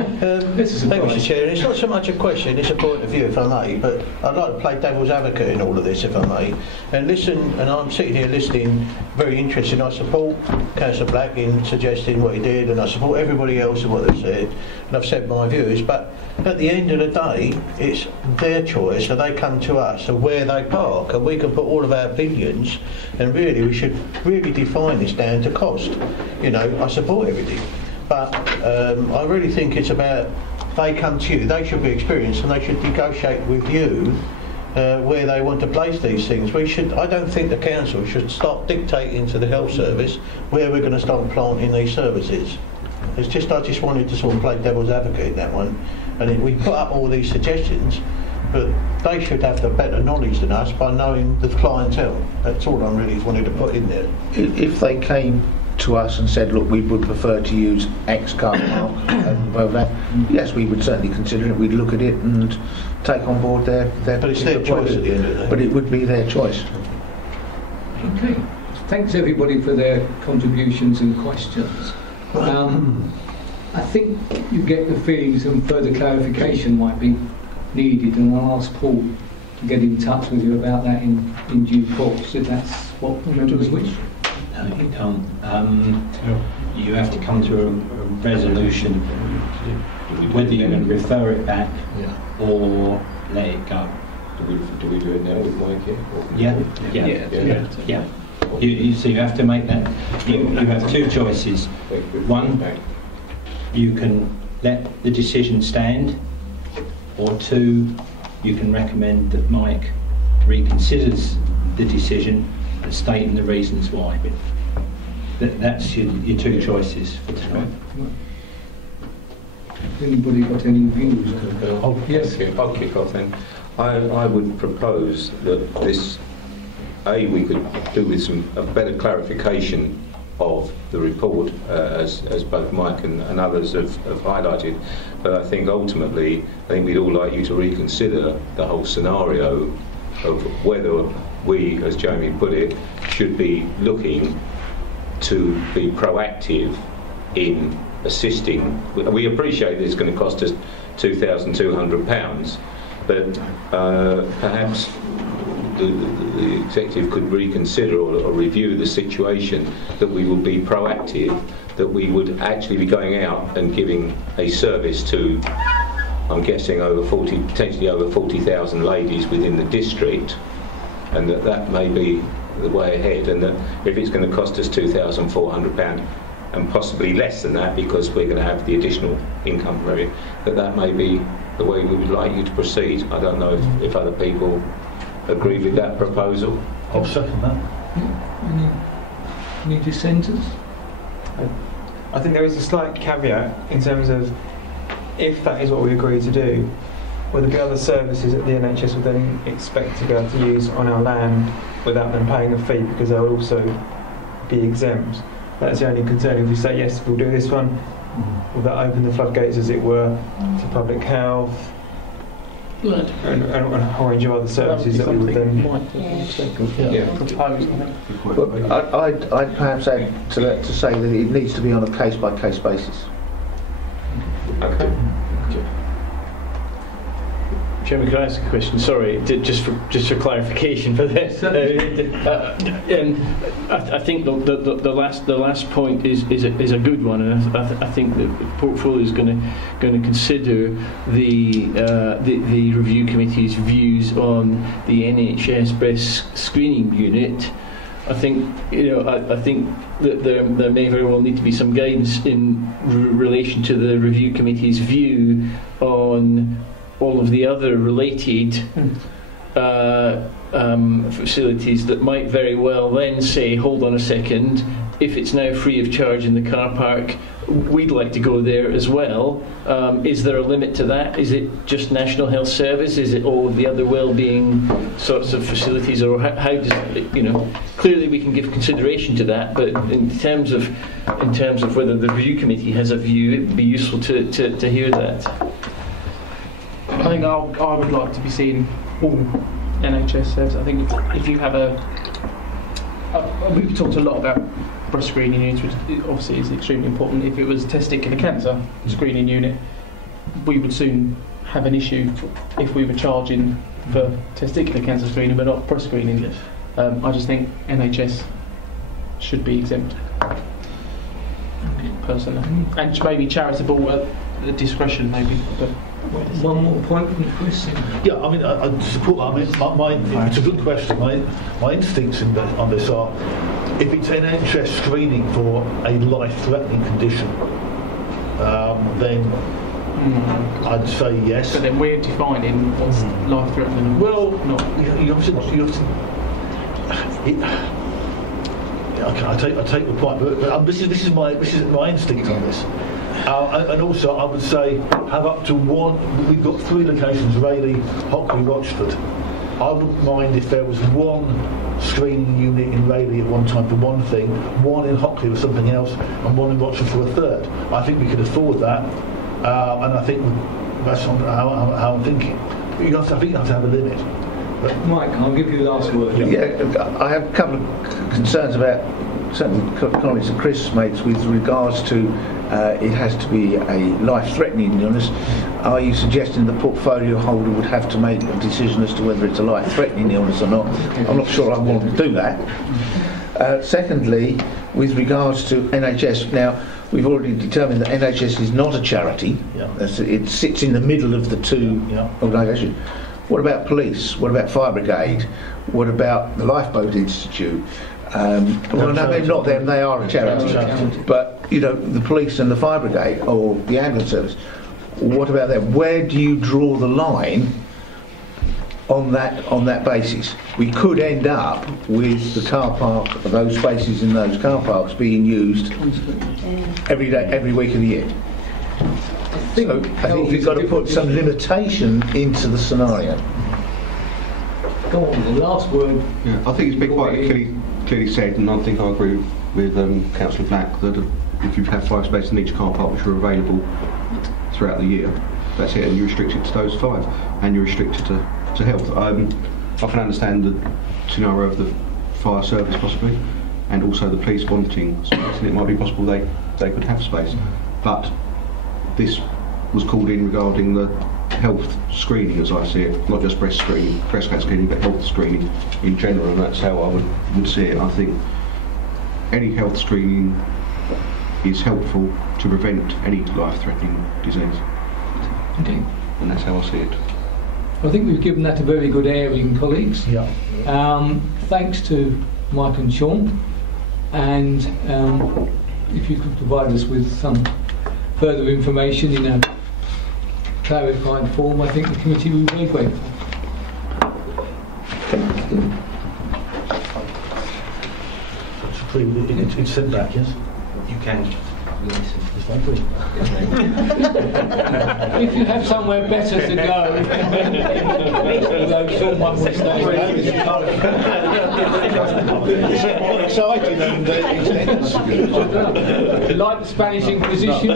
Mr. Chairman. It's not so much a question, it's a point of view, if I may, but I'd like to play devil's advocate in all of this, if I may, and listen, and I'm sitting here listening, very interested. I support Councillor Black in suggesting what he did, and I support everybody else in what they've said, and I've said my views, but at the end of the day, it's their choice, and they come to us of where they park, and we can put all of our opinions, and really we should really define this down to cost. You know, I support everything, but I really think it's about, they come to you, they should be experienced, and they should negotiate with you where they want to place these things. I don't think the council should start dictating to the health service where we're going to start planting these services. I just wanted to sort of play devil's advocate in that one. And we put up all these suggestions, but they should have the better knowledge than us by knowing the clientele. That's all I really wanted to put in there. If they came to us and said, look, we would prefer to use X car park and that, yes, we would certainly consider it. We'd look at it and take on board their but it's their choice at the end of the day. But it would be their choice. Okay. Thanks everybody for their contributions and questions. I think you get the feeling some further clarification might be needed, and I'll ask Paul to get in touch with you about that in due course, if that's what members wish. No, you don't. You have to come to a resolution whether you're going to refer it back or let it go. Do we do it now with Mike here? Yeah. So you have to make that. You have two choices. One, you can let the decision stand, or two, you can recommend that Mike reconsiders the decision and stating the reasons why. That's your two choices for tonight. Anybody got any views? Yes, I'll kick off then. I would propose that this, we could do with a better clarification of the report, as both Mike and others have highlighted. But I think ultimately, we'd all like you to reconsider the whole scenario of whether we, as Jamie put it, should be looking to be proactive in assisting. We appreciate that it's going to cost us £2,200, but perhaps the executive could reconsider or review the situation, that we would be proactive, that we would actually be going out and giving a service to, I'm guessing, potentially over 40,000 ladies within the district, and that may be the way ahead, and that if it's going to cost us £2,400 and possibly less than that because we're going to have the additional income from it, that may be the way we would like you to proceed. I don't know if other people agree with that proposal. I'll second that. Any dissenters? I think there is a slight caveat in terms of if that is what we agree to do, will there be other services that the NHS will then expect to be able to use on our land without them paying a fee, because they will also be exempt. That's the only concern. If we say yes, we'll do this one, will that open the floodgates, as it were, to public health and a whole range of other services that we would then propose? But I'd perhaps add to that to say that it needs to be on a case-by-case basis. Okay. Chairman, can I ask a question? Sorry, just for clarification for this. I think the last point is a good one, and I think the portfolio is going to consider the review committee's views on the NHS breast screening unit. I think I think that there may very well need to be some guidance in relation to the review committee's view on all of the other related facilities that might very well then say, hold on a second, if it's now free of charge in the car park, we'd like to go there as well. Is there a limit to that? Is it just National Health Service? Is it all of the other well-being sorts of facilities? Or how does clearly we can give consideration to that, but in terms of whether the review committee has a view, it would be useful to hear that. I think I would like to be seeing all NHS services. I think if you have we've talked a lot about breast screening units, which obviously is extremely important. If it was testicular cancer screening unit, we would soon have an issue if we were charging for testicular cancer screening but not breast screening. Yes. I just think NHS should be exempt, personally, and maybe charitable at discretion, maybe. But one more point from Chris. Yeah, I mean, I support that. I mean, it's a good question. My instincts on this are, if it's NHS screening for a life-threatening condition, then I'd say yes. But then we're defining what's life-threatening. Well, not. You have to. I take the point, but this is my instinct on this. And also, I would say have up to one. We've got 3 locations: Rayleigh, Hockley, Rochford. I wouldn't mind if there was one screening unit in Rayleigh at one time for one thing, one in Hockley for something else, and one in Rochford for a third. I think we could afford that, and I think that's how I'm thinking. I think you have to have a limit. But Mike, I'll give you the last word. Yeah, I have a couple of concerns about certain comments that Chris makes with regards to it has to be a life-threatening illness. Are you suggesting the portfolio holder would have to make a decision as to whether it's a life-threatening illness or not? I'm not sure I want to do that. Secondly, with regards to NHS, now we've already determined that NHS is not a charity. Yeah. It sits in the middle of the two organisations. What about police? What about fire brigade? What about the Lifeboat Institute? Well, no, they're not them, they are a charity. But, the police and the fire brigade, or the ambulance service, what about them? Where do you draw the line on that basis? We could end up with the car park, those spaces in those car parks being used every day, every week of the year. So I think you've got to put some limitation into the scenario. Go on, the last word. Yeah, I think it's been quite clearly said, and I think I agree with Councillor Black, that if you have 5 spaces in each car park which are available throughout the year, that's it, and you're restricted to those 5, and you're restricted to health. I can understand the scenario of the fire service possibly, and also the police wanting space, and it might be possible they could have space, but this was called in regarding the health screening, as I see it, not just breast cancer screening, but health screening in general, and that's how I would see it. I think any health screening is helpful to prevent any life-threatening disease. Okay. And that's how I see it. I think we've given that a very good airing, colleagues. Yeah. Thanks to Mike and Sean, and if you could provide us with some further information in a clarified form, I think the committee will be very grateful. It's sent back, yes? You can. If you have somewhere better to go, although someone will stay. More exciting than the Like the Spanish Inquisition.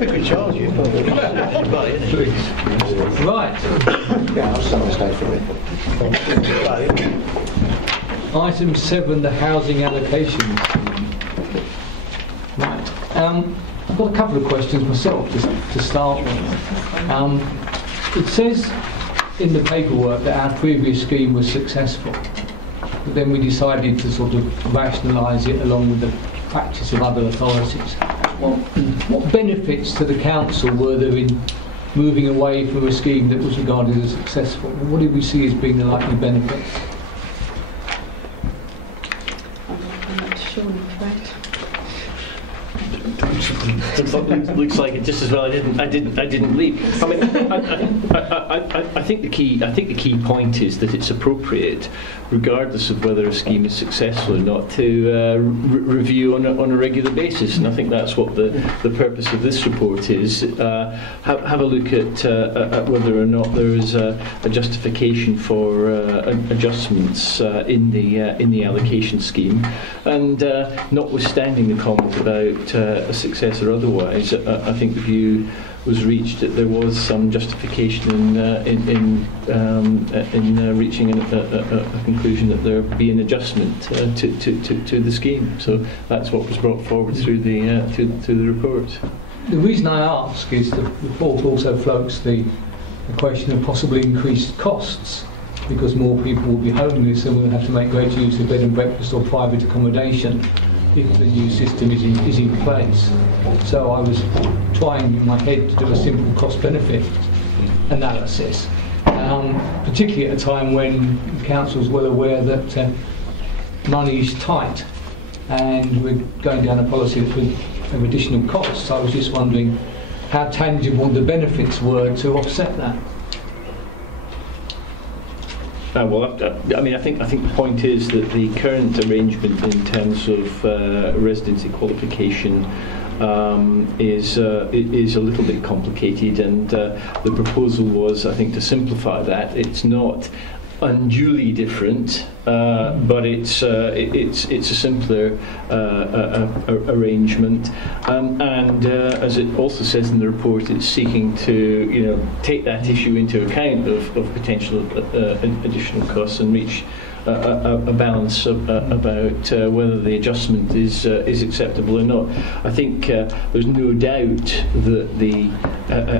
We could charge you. Right. Yeah, I'll stay for it. Item 7, the housing allocation. Right. I've got a couple of questions myself to start with. It says in the paperwork that our previous scheme was successful, but then we decided to sort of rationalise it along with the practice of other authorities. What benefits to the council were there in moving away from a scheme that was regarded as successful? What did we see as being the likely benefits? I'm not sure, I'm afraid. Looks like it just as well. I didn't leave. I mean, I think the key point is that it's appropriate, regardless of whether a scheme is successful or not, to review on a regular basis. And I think that's what the purpose of this report is. Have a look at whether or not there is a justification for adjustments in the allocation scheme, and notwithstanding the comment about a success or otherwise, I think the view was reached that there was some justification in reaching a conclusion that there be an adjustment to the scheme. So that's what was brought forward through the report. The reason I ask is the report also floats the question of possibly increased costs, because more people will be homeless and will have to make greater use of bed and breakfast or private accommodation if the new system is in place. So I was trying in my head to do a simple cost-benefit analysis, particularly at a time when the council is well aware that money is tight and we're going down a policy of additional costs. I was just wondering how tangible the benefits were to offset that. I mean, I think the point is that the current arrangement in terms of residency qualification is a little bit complicated, and the proposal was, I think, to simplify that. It's not unduly different, but it's a simpler arrangement, and as it also says in the report, it's seeking to take that issue into account of potential additional costs and reach a balance about whether the adjustment is acceptable or not. I think there's no doubt that the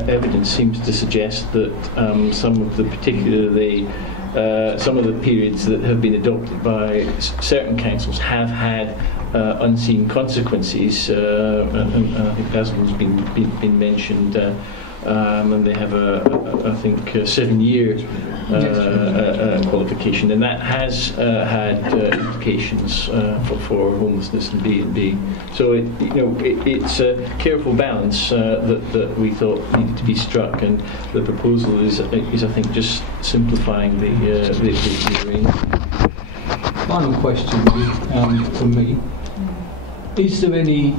evidence seems to suggest that some of the periods that have been adopted by certain councils have had unseen consequences, and I think Basil's been mentioned, and they have I think 7-year qualification, and that has had implications for homelessness and B&B. So it's a careful balance that we thought needed to be struck, and the proposal is I think just simplifying the arrangement. Final question from me: is there any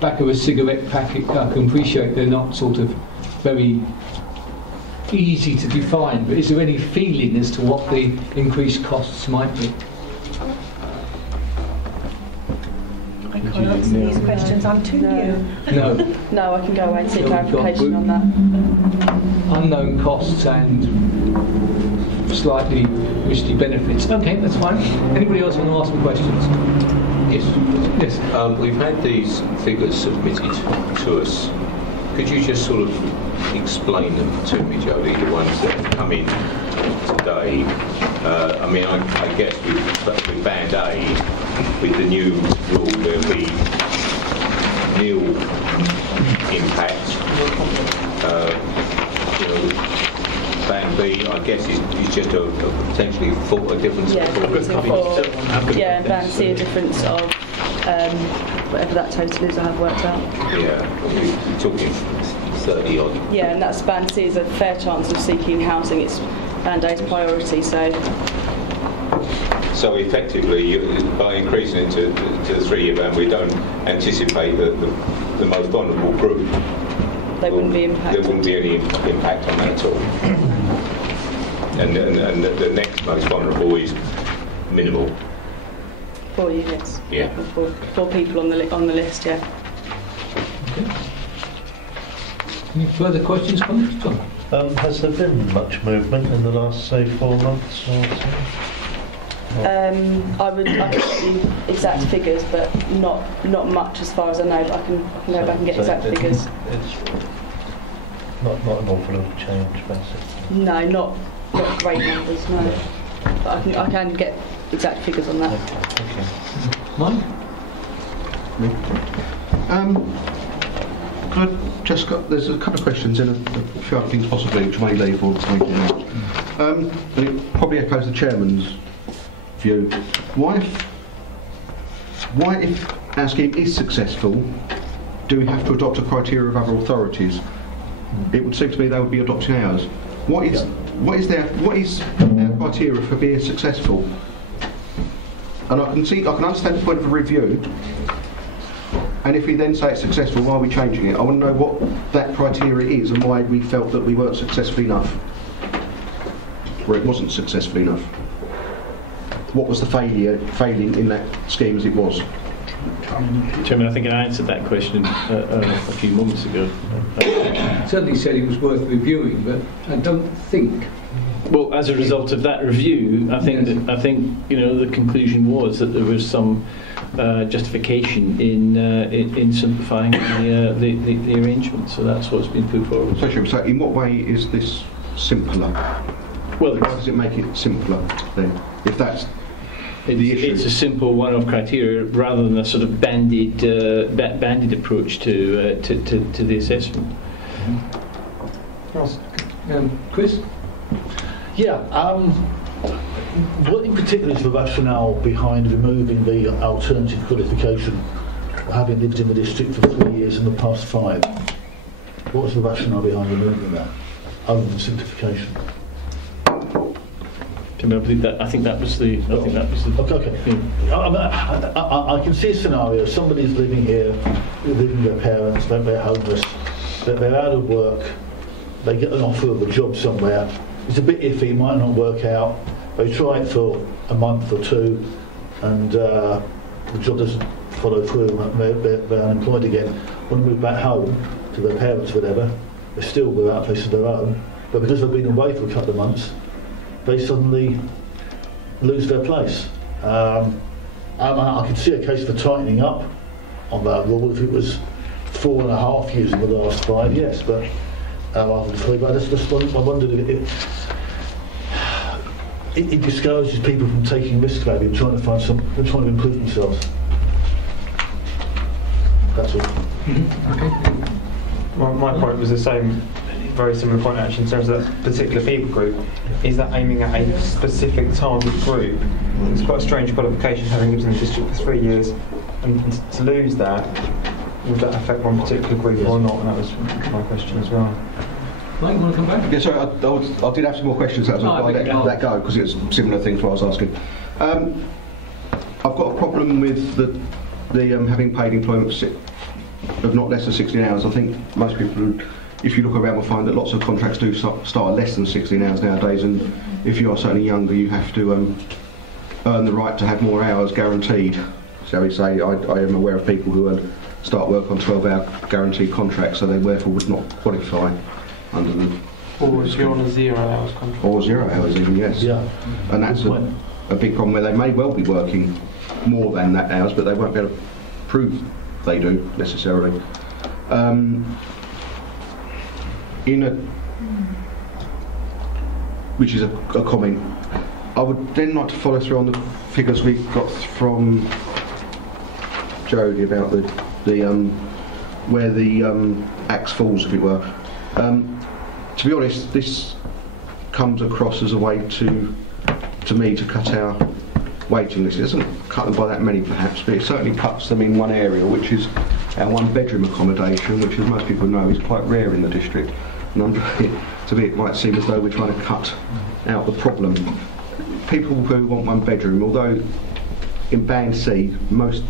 back of a cigarette packet? I can appreciate they're not sort of very easy to define, but is there any feeling as to what the increased costs might be? I can't answer these questions, I'm too new. No, I can go away and seek clarification on that. Unknown costs and slightly risky benefits. Okay, that's fine. Anybody else want to ask me questions? Yes. We've had these figures submitted to us. Could you just sort of explain them to me, Jodie, the ones that have come in today? I mean, I guess with Band A, with the new rule, there'll be nil impact. Band B, I guess, is just a potentially a difference. Yeah, Band C, a difference of whatever that total is. I have worked out. Yeah, we're talking 30 odd. Yeah, and that's Band C is a fair chance of seeking housing. It's Band A's priority. So effectively, by increasing it to the 3-year band, we don't anticipate that the most vulnerable group. They wouldn't be impacted. There wouldn't be any impact on that at all. And the next most vulnerable is minimal. 4 units. Yeah. Four people on the list. Yeah. Okay. Any further questions, comments, John? Has there been much movement in the last, say, 4 months or so? I could give you exact figures, but not much as far as I know. But I can go back and get exact figures. Not an awful lot of change, basically. No, not great numbers, no. But I can get exact figures on that. Okay. Mike? There's a couple of questions and a few other things possibly which may leave or take it out. And it probably echoes the chairman's view. Why if our scheme is successful, do we have to adopt a criteria of other authorities? It would seem to me they would be adopting ours. What is their criteria for being successful? And I can understand the point of a review. And if we then say it's successful, why are we changing it? I want to know what that criteria is and why we felt that we weren't successful enough, or it wasn't successful enough. What was the failing in that scheme as it was? Chairman, I think I answered that question a few moments ago. Certainly said it was worth reviewing, but I don't think. Well, as a result of that review, I think the conclusion was that there was some justification in simplifying the arrangement. So that's what's been put forward. So, in what way is this simpler? Well, why does it make it simpler then? If that's the issue. It's a simple one-off criteria rather than a sort of banded approach to the assessment. Chris? Yeah. What in particular is the rationale behind removing the alternative qualification, having lived in the district for 3 years in the past 5? What was the rationale behind removing that, other than simplification? I think that was the. Okay. Yeah. I can see a scenario. Somebody's living here, living with their parents. They're homeless. They're out of work. They get an offer of a job somewhere. It's a bit iffy. Might not work out. They try it for a month or two, and the job doesn't follow through. They're unemployed again. Want to move back home to their parents, whatever. They're still without a place of their own. But because they've been away for a couple of months, they suddenly lose their place. I could see a case for tightening up on that rule if it was 4.5 years in the last 5, yes, but rather than 3. But I wondered if it discourages people from taking risks, maybe, and trying to improve themselves. That's all. Okay. Well, my point was the same. Very similar point actually in terms of that particular people group. Is that aiming at a specific target group? It's quite a strange qualification having lived in the district for 3 years, and to lose that, would that affect one particular group or not? And that was my question as well. Mike, you want to come back? Yeah, sorry, I did have some more questions. I'll let that go because it's similar things to what I was asking. I've got a problem with the having paid employment of not less than 16 hours. I think most people, if you look around, will find that lots of contracts do start at less than 16 hours nowadays, and if you are certainly younger, you have to earn the right to have more hours guaranteed. Shall we say, I am aware of people who start work on 12-hour guaranteed contracts, so they therefore would not qualify under the... Or if you're on a 0 hours contract. Or 0 hours even, yes. Yeah. And that's a big problem where they may well be working more than that hours, but they won't be able to prove they do, necessarily. Which is a comment. I would then like to follow through on the figures we got from Jodie about the where the axe falls, if it were. To be honest, this comes across as a way to me to cut our waiting list. It doesn't cut them by that many perhaps, but it certainly cuts them in one area, which is our one-bedroom accommodation, which as most people know is quite rare in the district. And to me it might seem as though we're trying to cut out the problem. People who want one bedroom, although in Band C, most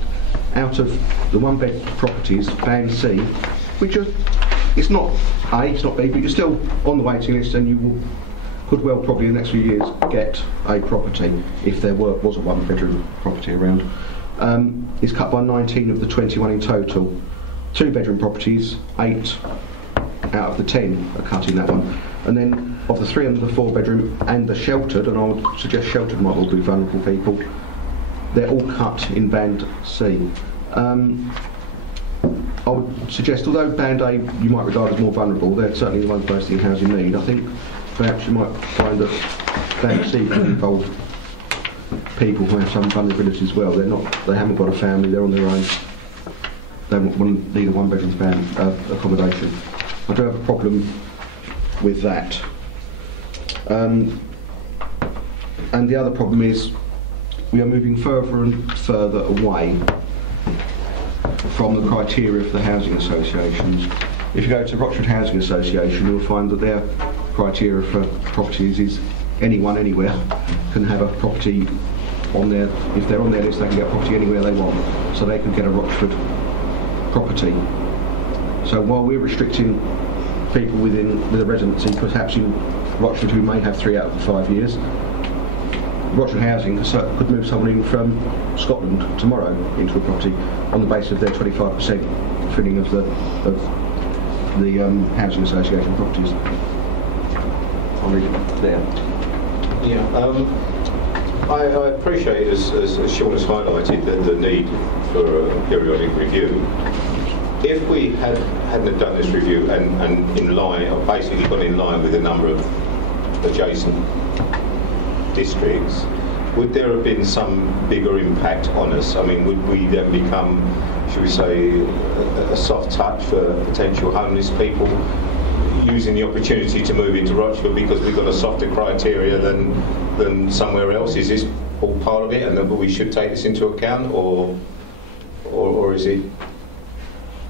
out of the one-bed properties, Band C, which are, it's not A, it's not B, but you're still on the waiting list, and you could well probably in the next few years get a property if there was a one-bedroom property around. It's cut by 19 of the 21 in total. 2-bedroom properties, 8 out of the 10 are cut in that one. And then of the 3 under the 4-bedroom and the sheltered, and I would suggest sheltered might all be vulnerable people, they're all cut in Band C. I would suggest, although Band A you might regard as more vulnerable, they're certainly the ones most in housing need. I think perhaps you might find that Band C can involve people who have some vulnerability as well. They haven't got a family, they're on their own. They need a one-bedroom accommodation. I do have a problem with that. And the other problem is we are moving further and further away from the criteria for the housing associations. If you go to Rochford Housing Association, you'll find that their criteria for properties is anyone, anywhere can have a property on their, if they're on their list, they can get a property anywhere they want. So they can get a Rochford property. So while we're restricting people with a residency, perhaps in Rochford who may have 3 out of 5 years, Rochford Housing could move someone in from Scotland tomorrow into a property on the basis of their 25% filling of the housing association properties. I'll read it there. Yeah, I appreciate, as Sean has highlighted, the need for a periodic review. If we hadn't done this review and in line, or basically got in line with a number of adjacent districts, would there have been some bigger impact on us? I mean, would we then become, should we say, a soft touch for potential homeless people using the opportunity to move into Rochford because we've got a softer criteria than somewhere else? Is this all part of it, and that we should take this into account, or is it,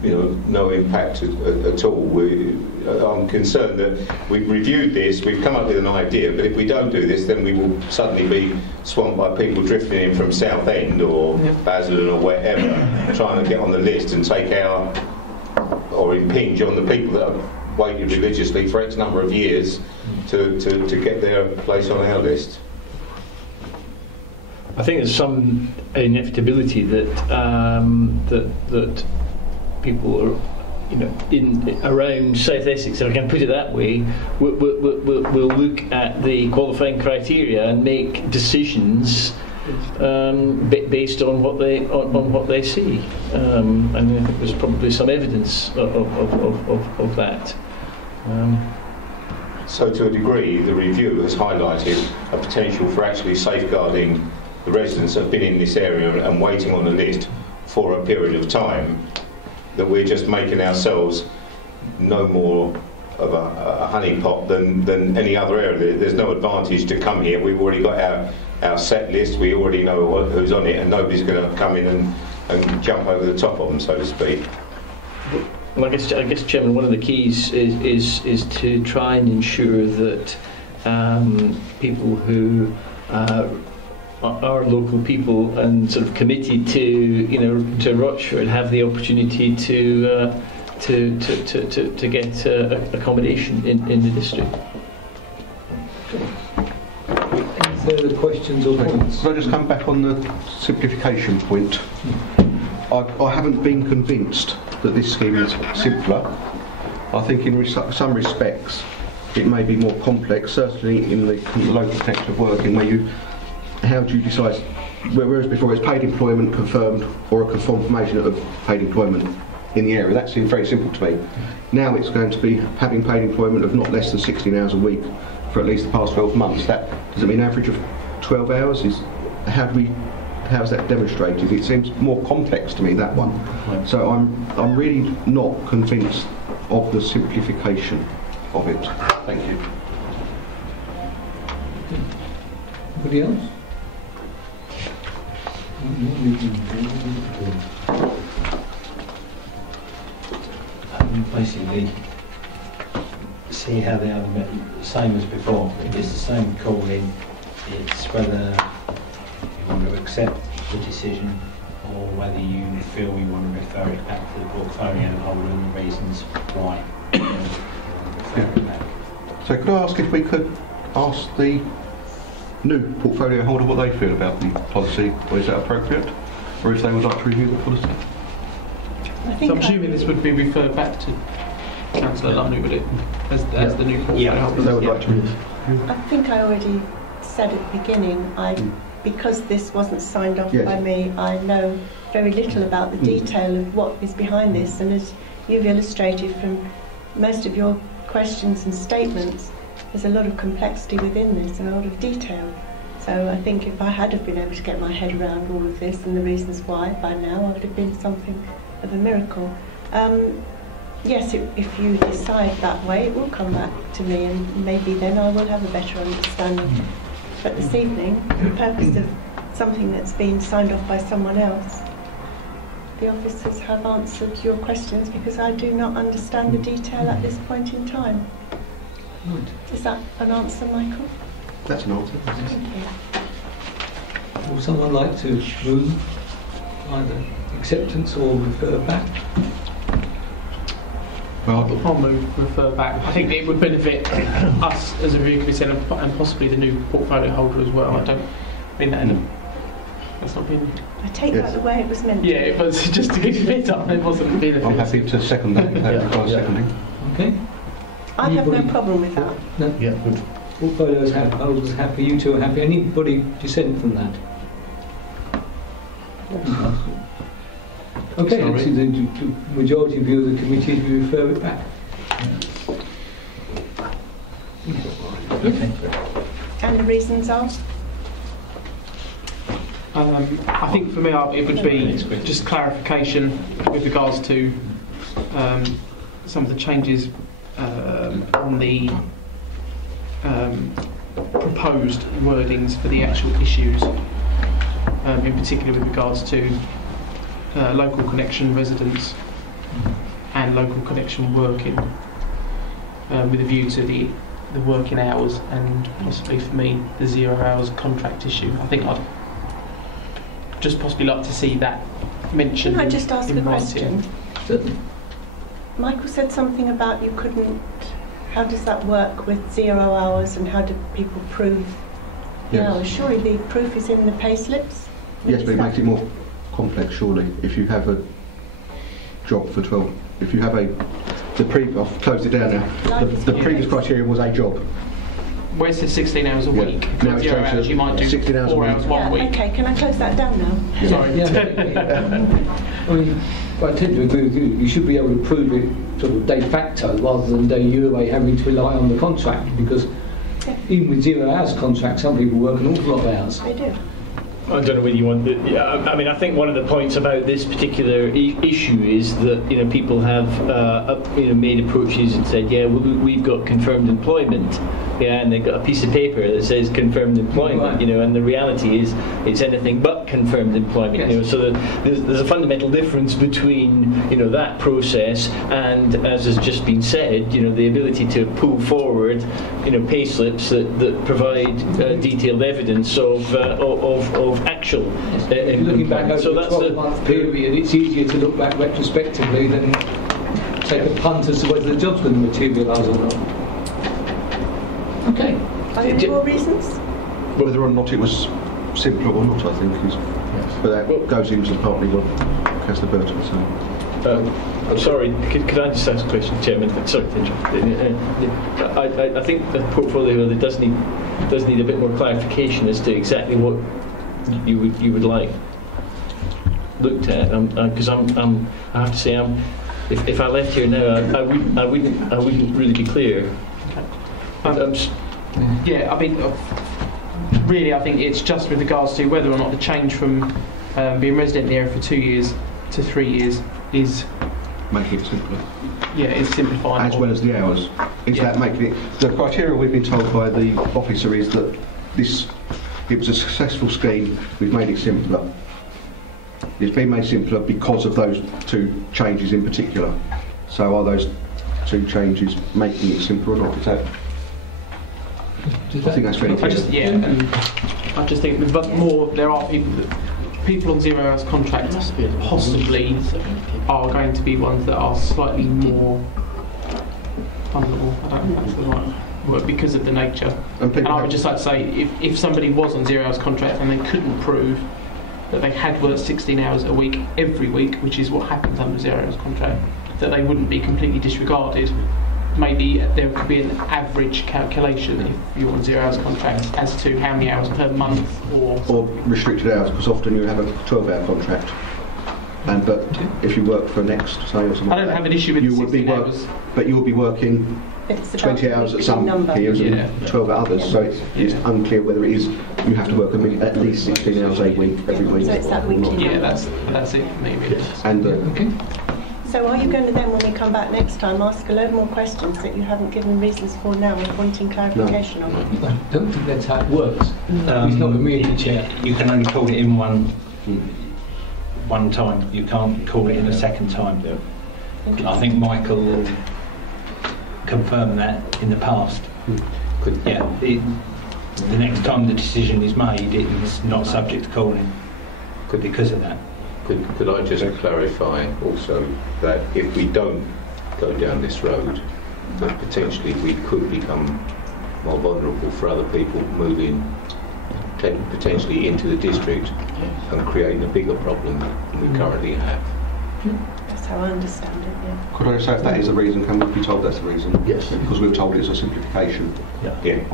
no impact at all? I'm concerned that we've reviewed this, we've come up with an idea, but if we don't do this, then we will suddenly be swamped by people drifting in from Southend or Basildon or wherever, trying to get on the list and take our, or impinge on the people that have waited religiously for X number of years to get their place on our list. I think there's some inevitability that that people are, in around South Essex, if I can put it that way, will look at the qualifying criteria and make decisions based on what they see. I think there's probably some evidence of that. So to a degree, the review has highlighted a potential for actually safeguarding the residents that have been in this area and waiting on a list for a period of time, that we're just making ourselves no more of a honeypot than any other area. There's no advantage to come here. We've already got our set list, we already know who's on it, and nobody's going to come in and jump over the top of them, so to speak. Well, I guess, Chairman, one of the keys is to try and ensure that people who are local people and sort of committed to Rochford have the opportunity to get accommodation in the district. Any further questions or points? Could I just come back on the simplification point? I haven't been convinced that this scheme is simpler. I think in some respects it may be more complex, certainly in the local context of working, where how do you decide, whereas before it's paid employment confirmed or a confirmation of paid employment in the area. That seems very simple to me. Now it's going to be having paid employment of not less than 16 hours a week for at least the past 12 months. That does it mean average of 12 hours? How's that demonstrated? It seems more complex to me, that one. So I'm really not convinced of the simplification of it. Thank you. Anybody else? Basically, see how they are the same as before. It's the same calling. It's whether you want to accept the decision or whether you feel you want to refer it back to the portfolio holder and the reasons why you want to refer it back. So could I ask if we could ask the new portfolio holder what they feel about the policy, or is that appropriate, or if they would like to review the policy? So I'm assuming this would be referred back to Councillor Lumley, would it, as the new portfolio holder? They would like to review. I think I already said at the beginning I'd be because this wasn't signed off Yes. by me, I know very little about the detail of what is behind this, and as you've illustrated from most of your questions and statements, there's a lot of complexity within this and a lot of detail. So I think if I had have been able to get my head around all of this and the reasons why, by now I would have been something of a miracle. Yes, if you decide that way, it will come back to me, and maybe then I will have a better understanding. But this evening, for the purpose of something that's been signed off by someone else, the officers have answered your questions because I do not understand the detail at this point in time. Right. Is that an answer, Michael? That's an answer. Thank you. Would someone like to move either acceptance or refer back? Well, I'll move, refer back. I think it would benefit us as a review committee and possibly the new portfolio holder as well. I don't mean that in a... That's not being... I take that the way it was meant to. Yeah, it was just to get it fit up. It wasn't being I'm happy to second that. Seconding. Okay. I have no problem with that. No? Yeah, good. Portfolios happy, holders happy, you two are happy. Anybody dissent from that? Okay, Sorry. so the majority view of the committee, we refer it back. Okay. And the reasons are? I think for me it would be just clarification with regards to some of the changes on the proposed wordings for the actual issues, in particular with regards to local connection residents and local connection working, with a view to the working hours and possibly for me the 0 hours contract issue. I think I'd just possibly like to see that mentioned. Can I just ask in a writing. question? Michael said something about you couldn't... How does that work with 0 hours, and how do people prove the hours? Surely the proof is in the pay slips? Yes, but it makes it more complex, surely. If you have a job for 12... If you have a... I've closed it down now. The previous criteria was a job. Where it says 16 hours a week, Now it's 0 changed hours, to you might do 16 hours 4 a week. hours one week. Okay, can I close that down now? Sorry. I mean, I tend to agree with you. You should be able to prove it sort of de facto rather than de jure having to rely on the contract, because even with 0 hours contract, some people work an awful lot of hours. They do. I don't know whether you want to... Yeah, I mean, I think one of the points about this particular issue is that, you know, people have made approaches and said, yeah, we've got confirmed employment, yeah, and they've got a piece of paper that says confirmed employment, right. You know, and the reality is it's anything but confirmed employment, yes. You know, so that there's a fundamental difference between, you know, that process and, as has just been said, you know, the ability to pull forward, you know, pay slips that provide detailed evidence of actual looking back over so the 12-month period, it's easier to look back retrospectively than take a punt as to whether the job's going to materialise or not. Okay. Are there any more reasons? Whether or not it was simpler or not, I think, is... Yes. But that goes into partly what Councillor Burton was saying. I'm sorry, could I just ask a question, Chairman? Sorry to interrupt. I think the portfolio does need a bit more clarification as to exactly what you would like looked at, because I have to say, if I left here now, I wouldn't really be clear. Yeah, I mean, really, I think it's just with regards to whether or not the change from being resident in the area for 2 years to 3 years is making it simpler. Yeah, it's simplifying. As well as the hours. Is that making it... The criteria we've been told by the officer is that it was a successful scheme, we've made it simpler. It's been made simpler because of those two changes in particular. So are those two changes making it simpler or not? Is that... I think that's very clear. I just think, but more, there are people on 0 hours contracts possibly are going to be ones that are slightly more vulnerable. I don't know if that's the right word, because of the nature. And I would just like to say, if somebody was on 0 hours contract and they couldn't prove that they had worked 16 hours a week every week, which is what happens under 0 hours contract, that they wouldn't be completely disregarded. maybe there could be an average calculation if you're on 0 hours contract as to how many hours per month or restricted hours, because often you have a 12-hour contract. But if you work for Next, say, or something, I don't have an issue with you would be but you will be working 20 hours at some periods and 12 at others. So it's unclear whether it is you have to work at least 16 hours a week every week. So it's that weekly. Yeah, that's it. Maybe. And okay. So are you going to then, when we come back next time, ask a load more questions that you haven't given reasons for now and wanting clarification on? I don't think that's how it works. He's not a media chair. You can only call it in one time. You can't call it in a second time. I think Michael will confirm that in the past. The next time the decision is made, it's not subject to calling because of that. Could I just clarify also that if we don't go down this road, that potentially we could become more vulnerable for other people moving potentially into the district and creating a bigger problem than we currently have. That's how I understand it, yeah. Could I just say if that is the reason, can we be told that's the reason? Yes. Because we were told it's a simplification. Yeah.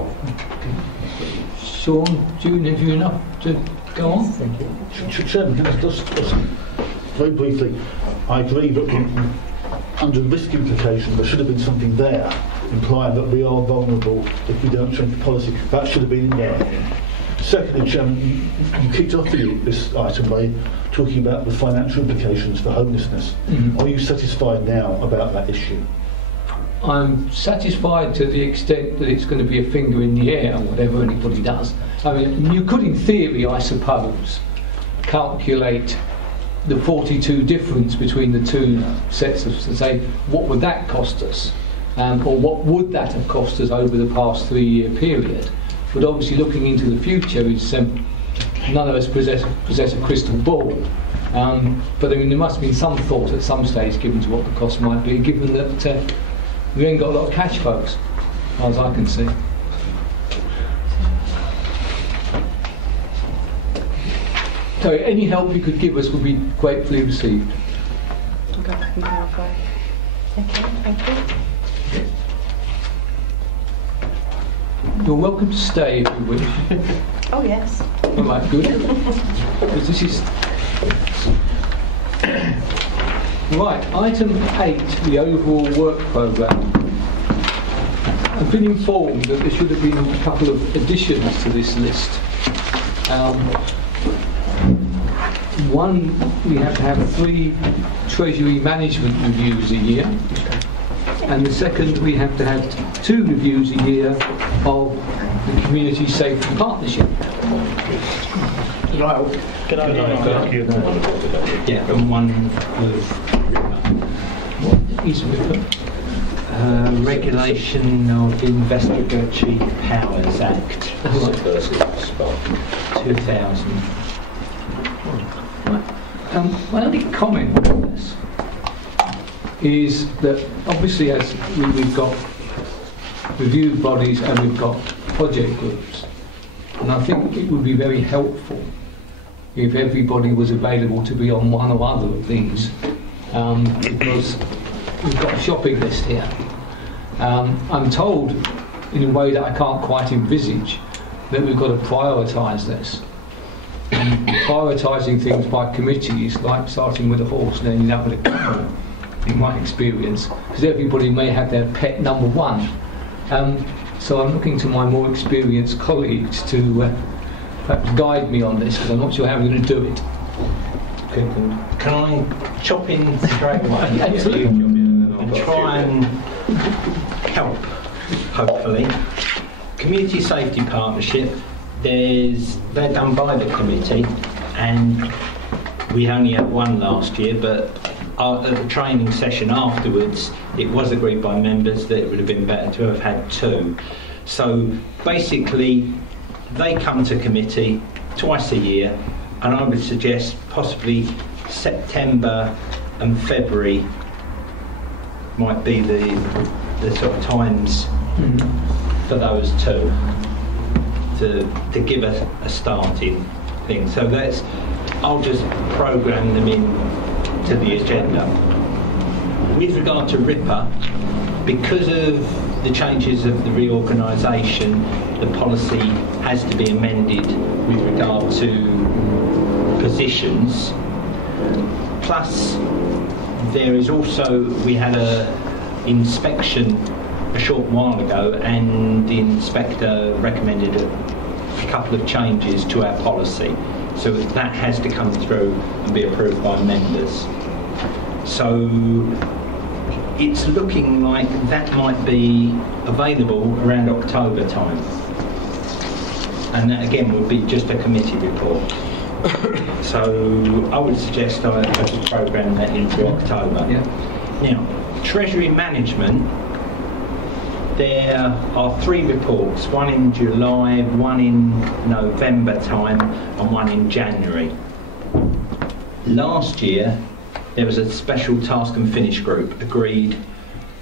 Sean, June, have you enough to go on? Thank you. Chairman, can I just very briefly, I agree that under risk implication there should have been something there implying that we are vulnerable if we don't change the policy. That should have been in there. Secondly, Chairman, you kicked off this item by talking about the financial implications for homelessness. Are you satisfied now about that issue? I'm satisfied to the extent that it's going to be a finger in the air, whatever anybody does. I mean, you could, in theory, I suppose, calculate the 42 difference between the two sets of, say, what would that cost us? Or what would that have cost us over the past 3-year period? But obviously looking into the future is none of us possess a crystal ball. But I mean, there must have been some thought at some stage given to what the cost might be, given that we ain't got a lot of cash, folks, as far as I can see. So any help you could give us would be gratefully received. Okay, I can clarify. Okay, thank you. You're welcome to stay if you wish. Oh yes. All right, good. Because this is right. Item 8, the overall work programme. I've been informed that there should have been a couple of additions to this list. One, we have to have 3 Treasury management reviews a year. And the second, we have to have 2 reviews a year of the Community Safety Partnership. Can I thank you? Yeah, and one with what is Ripper? Regulation of Investigatory Powers Act 2000. My only comment on this is that obviously as we've got review bodies and we've got project groups, and I think it would be very helpful if everybody was available to be on one or other of these, because we've got a shopping list here. I'm told in a way that I can't quite envisage that we've got to prioritise this. Prioritising things by committee is like starting with a horse and ending up with a camel, in my experience, because everybody may have their pet number one. So I'm looking to my more experienced colleagues to perhaps guide me on this, because I'm not sure how we're going to do it. Can I chop in straight away? Absolutely. And try and help, hopefully. Community Safety Partnership, they're done by the committee, and we only had one last year, but at the training session afterwards, it was agreed by members that it would have been better to have had 2. So basically, they come to committee twice a year, and I would suggest possibly September and February might be the sort of times for those 2 to give us a starting thing. So I'll just programme them in to the agenda. With regard to RIPA, because of the changes of the reorganisation, the policy has to be amended with regard to positions. Plus, there is also, we had a inspection a short while ago, and the inspector recommended a couple of changes to our policy. So that has to come through and be approved by members. So it's looking like that might be available around October time. And that again would be just a committee report. So I would suggest I just program that into October. Yeah. Now, Treasury Management, there are 3 reports, one in July, one in November time, and one in January. Last year, there was a special task and finish group agreed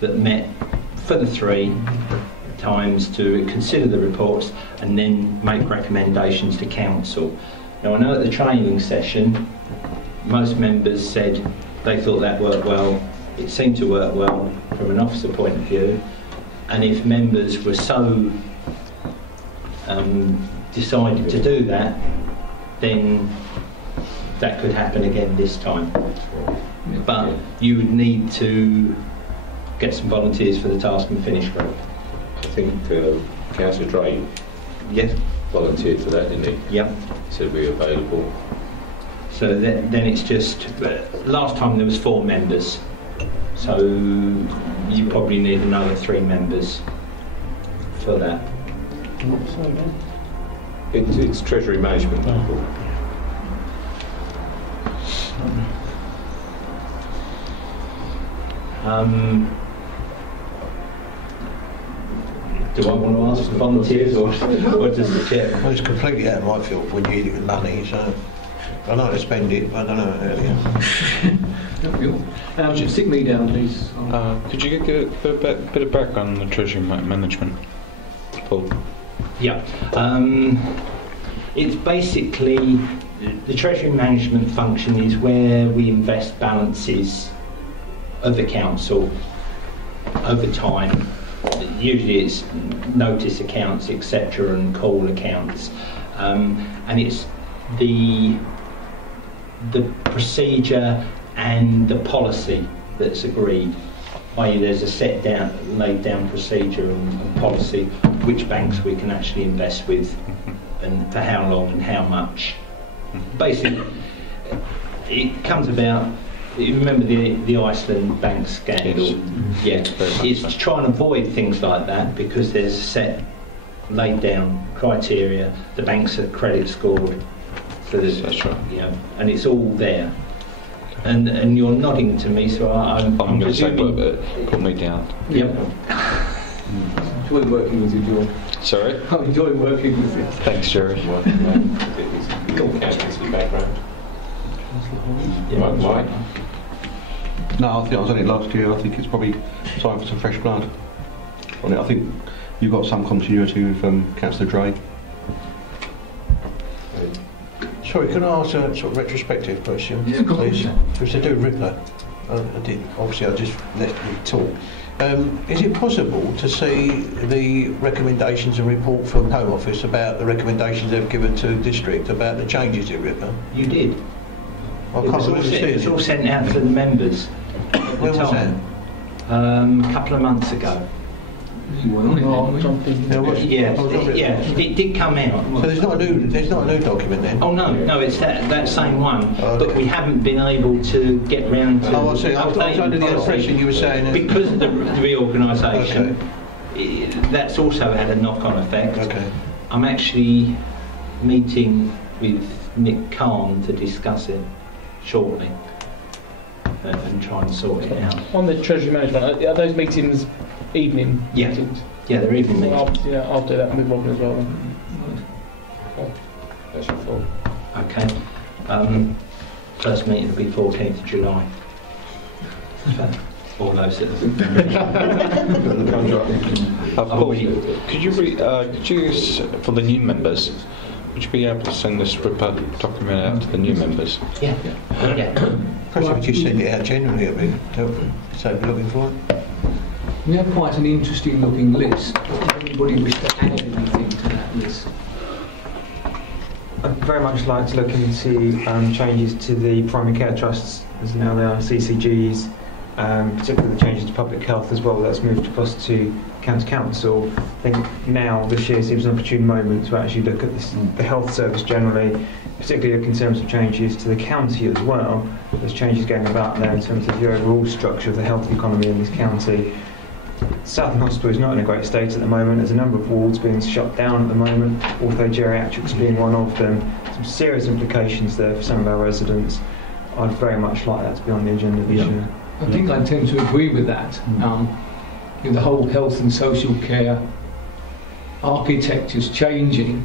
that met for the 3 times to consider the reports and then make recommendations to council. Now I know at the training session most members said they thought that worked well, it seemed to work well from an officer point of view, and if members were so decided to do that, then that could happen again this time. But you would need to get some volunteers for the task and finish group. I think Councillor Dray volunteered for that, didn't he? Yep. He said we were available. So then it's just, last time there was 4 members, so you probably need another 3 members for that. It's Treasury Management. Do I want to ask for volunteers or does the chair? Well, it's completely out of my field when you get money, so I know how to spend it, but I don't know earlier. Stick me down, please. Could you give a bit of background on the Treasury Management, Paul? Yeah. It's basically, the Treasury Management function is where we invest balances of the council over time. Usually it's notice accounts, etc., and call accounts, and it's the procedure and the policy that's agreed. I.e., there's a laid down procedure and policy which banks we can actually invest with, and for how long and how much. Basically, it comes about. You remember the Iceland bank scandal? Yes. Yeah, it's to try and avoid things like that because there's a set laid down criteria. The banks are credit scored, so that's right. You know, and it's all there. And you're nodding to me, so I'm going to say put me down. Yep. Enjoy working with you, John. Sorry? I enjoy working with you. Thanks, Jerry. Background. Mike? No, I think I was on it last year. I think it's probably time for some fresh blood on it. I think you've got some continuity with Councillor Dray. Sorry, can I ask a sort of retrospective question, please? Because I do Ripper. Obviously I just let you talk. Is it possible to see the recommendations and report from Home Office about the recommendations they've given to the district about the changes in Ripper? You did. I can't remember seeing it was all sent out to the members. When was that? A couple of months ago. It did come out. So there's not a new document then? Oh no, it's that same one, but we haven't been able to get round to. Oh, I see. I was under the impression you were saying because of the reorganisation. That's also had a knock-on effect. Okay. I'm actually meeting with Nick Kahn to discuss it shortly and try and sort it out. On the Treasury Management, are those meetings evening meetings? Yeah, they're evening meetings. I'll do that with Robin as well then. That's your fault. Okay. First meeting will be 14th of July. All those citizens. Paul, could you, for the new members, would you be able to send this report document out to the new members? Yeah. Perhaps if you send it out generally, it'll be helpful. So we're looking for it. We have quite an interesting looking list. Does anybody wish to add anything to that list? I'd very much like to look into changes to the primary care trusts, as now they are CCGs, particularly the changes to public health as well. That's moved across to county council. I think now this year seems an opportune moment to actually look at this, the health service generally, particularly in terms of changes to the county as well. There's changes going about there in terms of the overall structure of the health economy in this county. Southern Hospital is not in a great state at the moment. There's a number of wards being shut down at the moment, orthogeriatrics being one of them. Some serious implications there for some of our residents. I'd very much like that to be on the agenda this year. I think I tend to agree with that. The whole health and social care architecture's changing.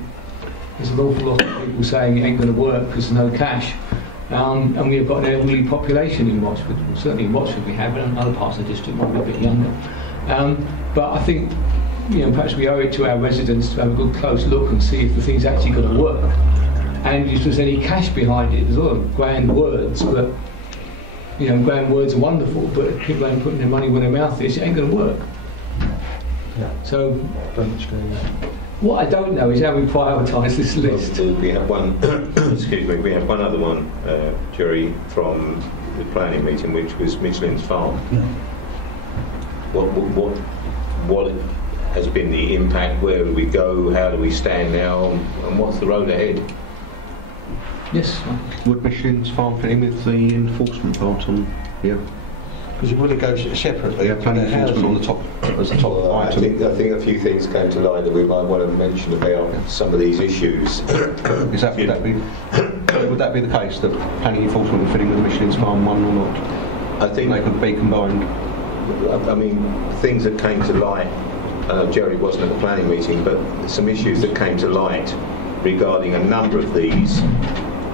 There's an awful lot of people saying it ain't going to work because there's no cash. And we've got an elderly population in Watford. Well, certainly in Watford we have, but in other parts of the district might be a bit younger. But I think, perhaps we owe it to our residents to have a good close look and see if the thing's actually going to work. And if there's any cash behind it. There's a lot of grand words, but grand words are wonderful, but if people ain't putting their money where their mouth is, it ain't going to work. Yeah. So, what I don't know is how we prioritise this list. We have one, excuse me, we have one other one, Jerry, from the planning meeting, which was Michelin's Farm. Yeah. What has been the impact? Where do we go? How do we stand now? And what's the road ahead? Yes. Would Michelin's Farm fit in with the enforcement part on here? Because it really goes separately. Yeah, planning enforcement on the top as a top item. I think a few things came to light that we might want to mention about some of these issues. Would that be the case that planning enforcement would fit in with the Michelin's Farm one or not? I think they could be combined. I mean, things that came to light. Jerry wasn't at the planning meeting, but some issues that came to light regarding a number of these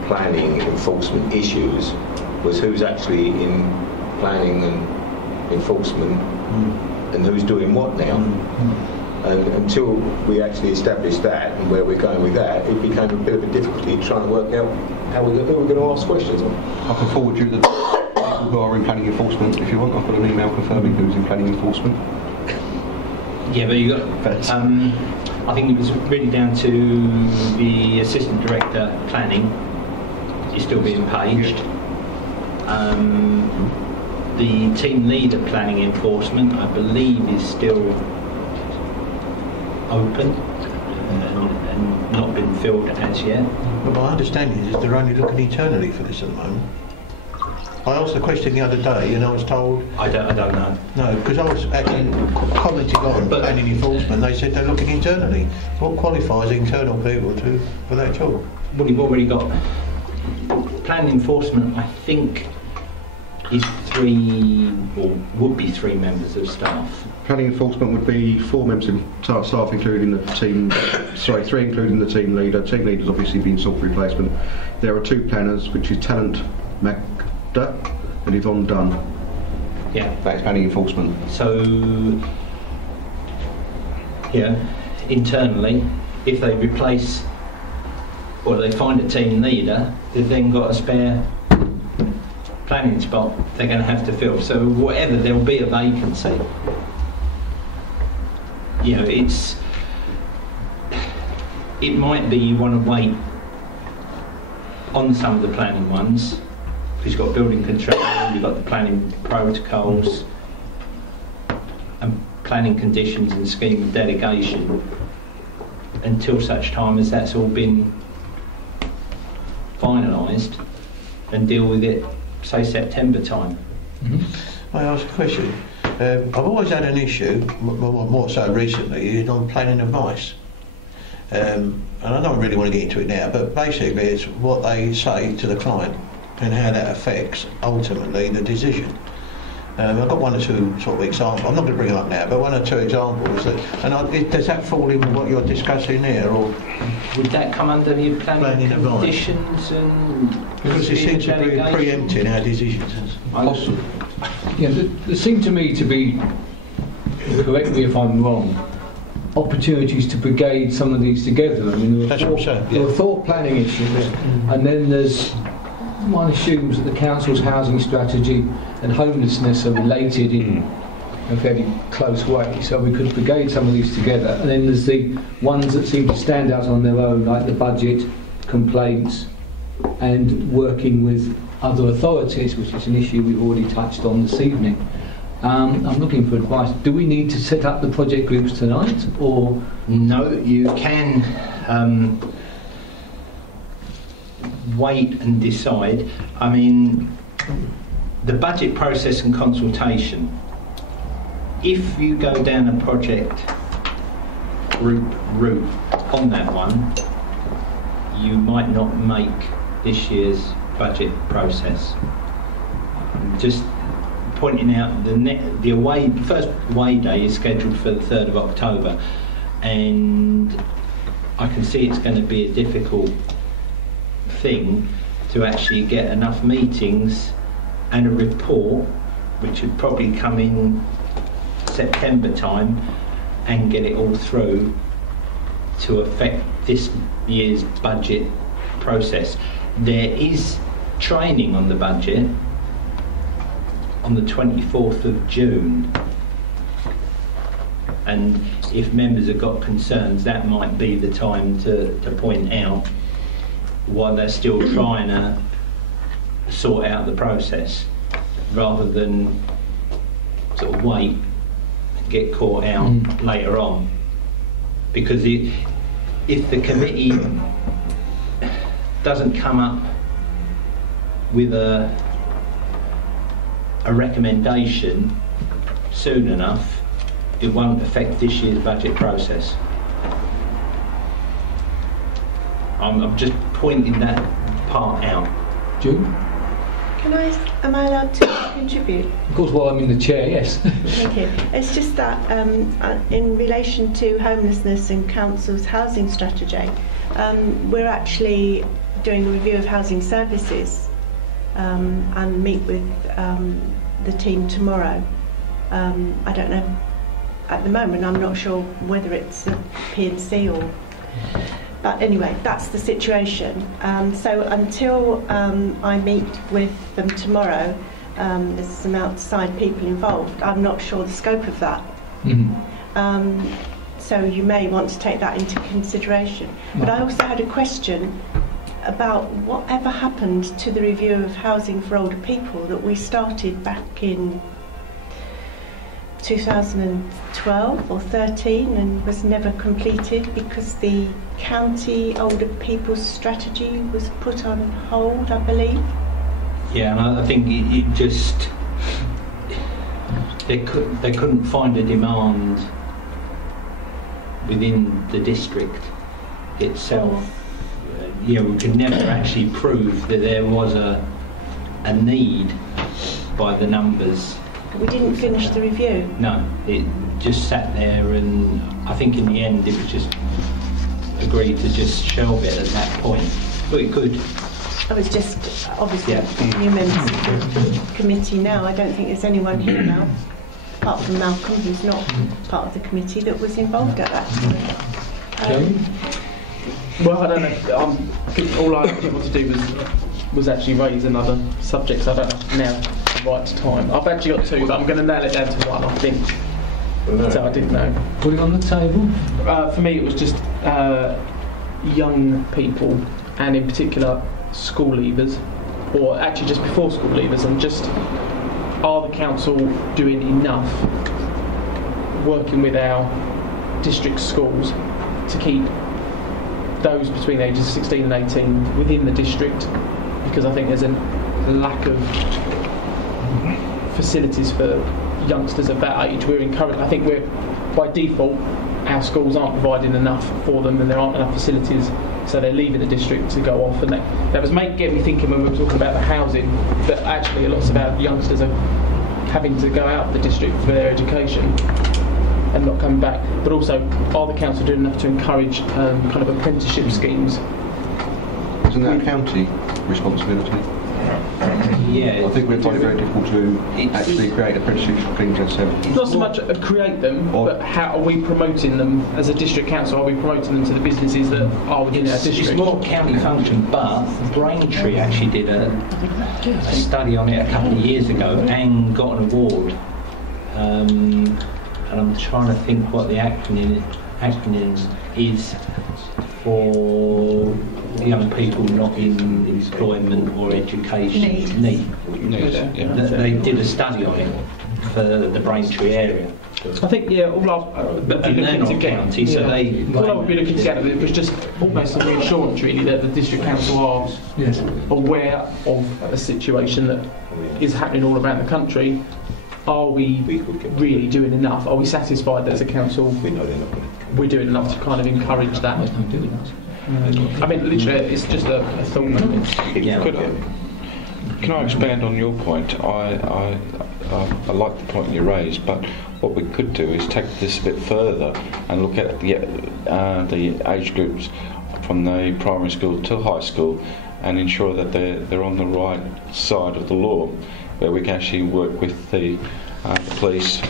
planning enforcement issues was who's actually in planning and enforcement and who's doing what now. And until we actually established that and where we're going with that, it became a bit of a difficulty trying to work out who we're going to ask questions on. I can forward you the people who are in planning enforcement if you want. I've got an email confirming who's in planning enforcement. Yeah, but you got. I think it was really down to the assistant director planning. Is still being paged. The team leader planning enforcement, I believe, is still open and not been filled as yet. But my understanding is they're only looking internally for this at the moment. I asked the question the other day and I was told... I don't know. No, because I was actually commenting on planning enforcement. They said they're looking internally. What qualifies internal people for that job? Well, you've already got... Planning enforcement, I think, is 3, or would be 3 members of staff. Planning enforcement would be 4 members of staff, including the team. 3 including the team leader. Team leader's obviously been sought for replacement. There are 2 planners, which is Talent Magda and Yvonne Dunn. Yeah, that's planning enforcement. So, yeah, internally, if they replace or they find a team leader, they've then got a spare planning spot they're going to have to fill. So whatever, there'll be a vacancy. It might be you want to wait on some of the planning ones, because you've got building control, you've got the planning protocols and planning conditions and scheme of delegation, until such time as that's all been finalised, and deal with it, say, September time. I ask a question. I've always had an issue, more so recently, on planning advice. And I don't really want to get into it now, but basically it's what they say to the client and how that affects, ultimately, the decision. I've got 1 or 2 sort of examples. I'm not going to bring them up now, but 1 or 2 examples. Does that fall in with what you're discussing here, or would that come under the planning conditions and? Because it seems to be preempting our decisions. Possible. Yeah, there seem to me to be, correct me if I'm wrong, opportunities to brigade some of these together. I mean, there are thought planning issues, and then there's, one assumes that the council's housing strategy and homelessness are related in a fairly close way, so we could brigade some of these together. And then there's the ones that seem to stand out on their own, like the budget, complaints, and working with other authorities, which is an issue we've already touched on this evening. I'm looking for advice. Do we need to set up the project groups tonight, or...? No, you can wait and decide. I mean, the budget process and consultation, if you go down a project group route on that one, you might not make this year's budget process. Just pointing out, the first away day is scheduled for the 3rd of October, and I can see it's going to be a difficult thing to actually get enough meetings and a report, which would probably come in September time, and get it all through to affect this year's budget process. There is training on the budget on the 24th of June, and if members have got concerns, that might be the time to point out while they're still trying to sort out the process, rather than sort of wait and get caught out later on. Because if the committee doesn't come up with a recommendation soon enough, it won't affect this year's budget process. I'm just pointing that part out. June? Am I allowed to contribute? Of course, while I'm in the chair, yes. Thank you. It's just that in relation to homelessness and council's housing strategy, we're actually doing a review of housing services and meet with the team tomorrow. I don't know, at the moment I'm not sure whether it's a P&C or... But anyway, that's the situation. So until I meet with them tomorrow, there's some outside people involved. I'm not sure the scope of that. So you may want to take that into consideration. But I also had a question about whatever happened to the review of housing for older people that we started back in 2012 or 13 and was never completed because the county older people's strategy was put on hold, I believe. Yeah, and I think it just they couldn't find a demand within the district itself. We could never actually prove that there was a need by the numbers. We didn't finish the review. No, it just sat there, and I think in the end it was just agreed to just shelve it at that point. But it could. I was just obviously new members of the committee now. I don't think there's anyone here now, apart from Malcolm, who's not part of the committee, that was involved at that time. Well, I don't know. I think all I actually wanted to do was actually raise another subject. So I don't know now the right time. I've actually got two, but I'm going to nail it down to one, I think. So I didn't know. Put it on the table. For me, it was just young people, and in particular school leavers, or actually just before school leavers, and just are the council doing enough working with our district schools to keep those between the ages of 16 and 18 within the district, because I think there's a lack of facilities for youngsters of that age. I think we're, by default, our schools aren't providing enough for them, and there aren't enough facilities, so they're leaving the district to go off. And that was getting me thinking when we were talking about the housing, that actually lots of our youngsters are having to go out of the district for their education and not coming back. But also, are the council doing enough to encourage kind of apprenticeship schemes? Isn't that a county responsibility? Yeah. I think we're finding it very difficult to actually create apprenticeship schemes ourselves. Not so much create them, but how are we promoting them as a district council? Are we promoting them to the businesses that are within our district? It's not a county function, but Braintree actually did a study on it a couple of years ago and got an award and I'm trying to think what the acronym is for young people not in employment or education. Need. They did a study on it for the Braintree area. I think, all I would be looking to get, all I would be looking to get was just almost a reassurance really that the district council are aware of a situation that is happening all around the country. Are we really doing enough? Are we satisfied that as a council we're doing enough to kind of encourage that? I mean, literally, it's just a thought. Can I expand on your point? I like the point you raised, but what we could do is take this a bit further and look at the age groups from the primary school to high school and ensure that they're on the right side of the law, where we can actually work with the police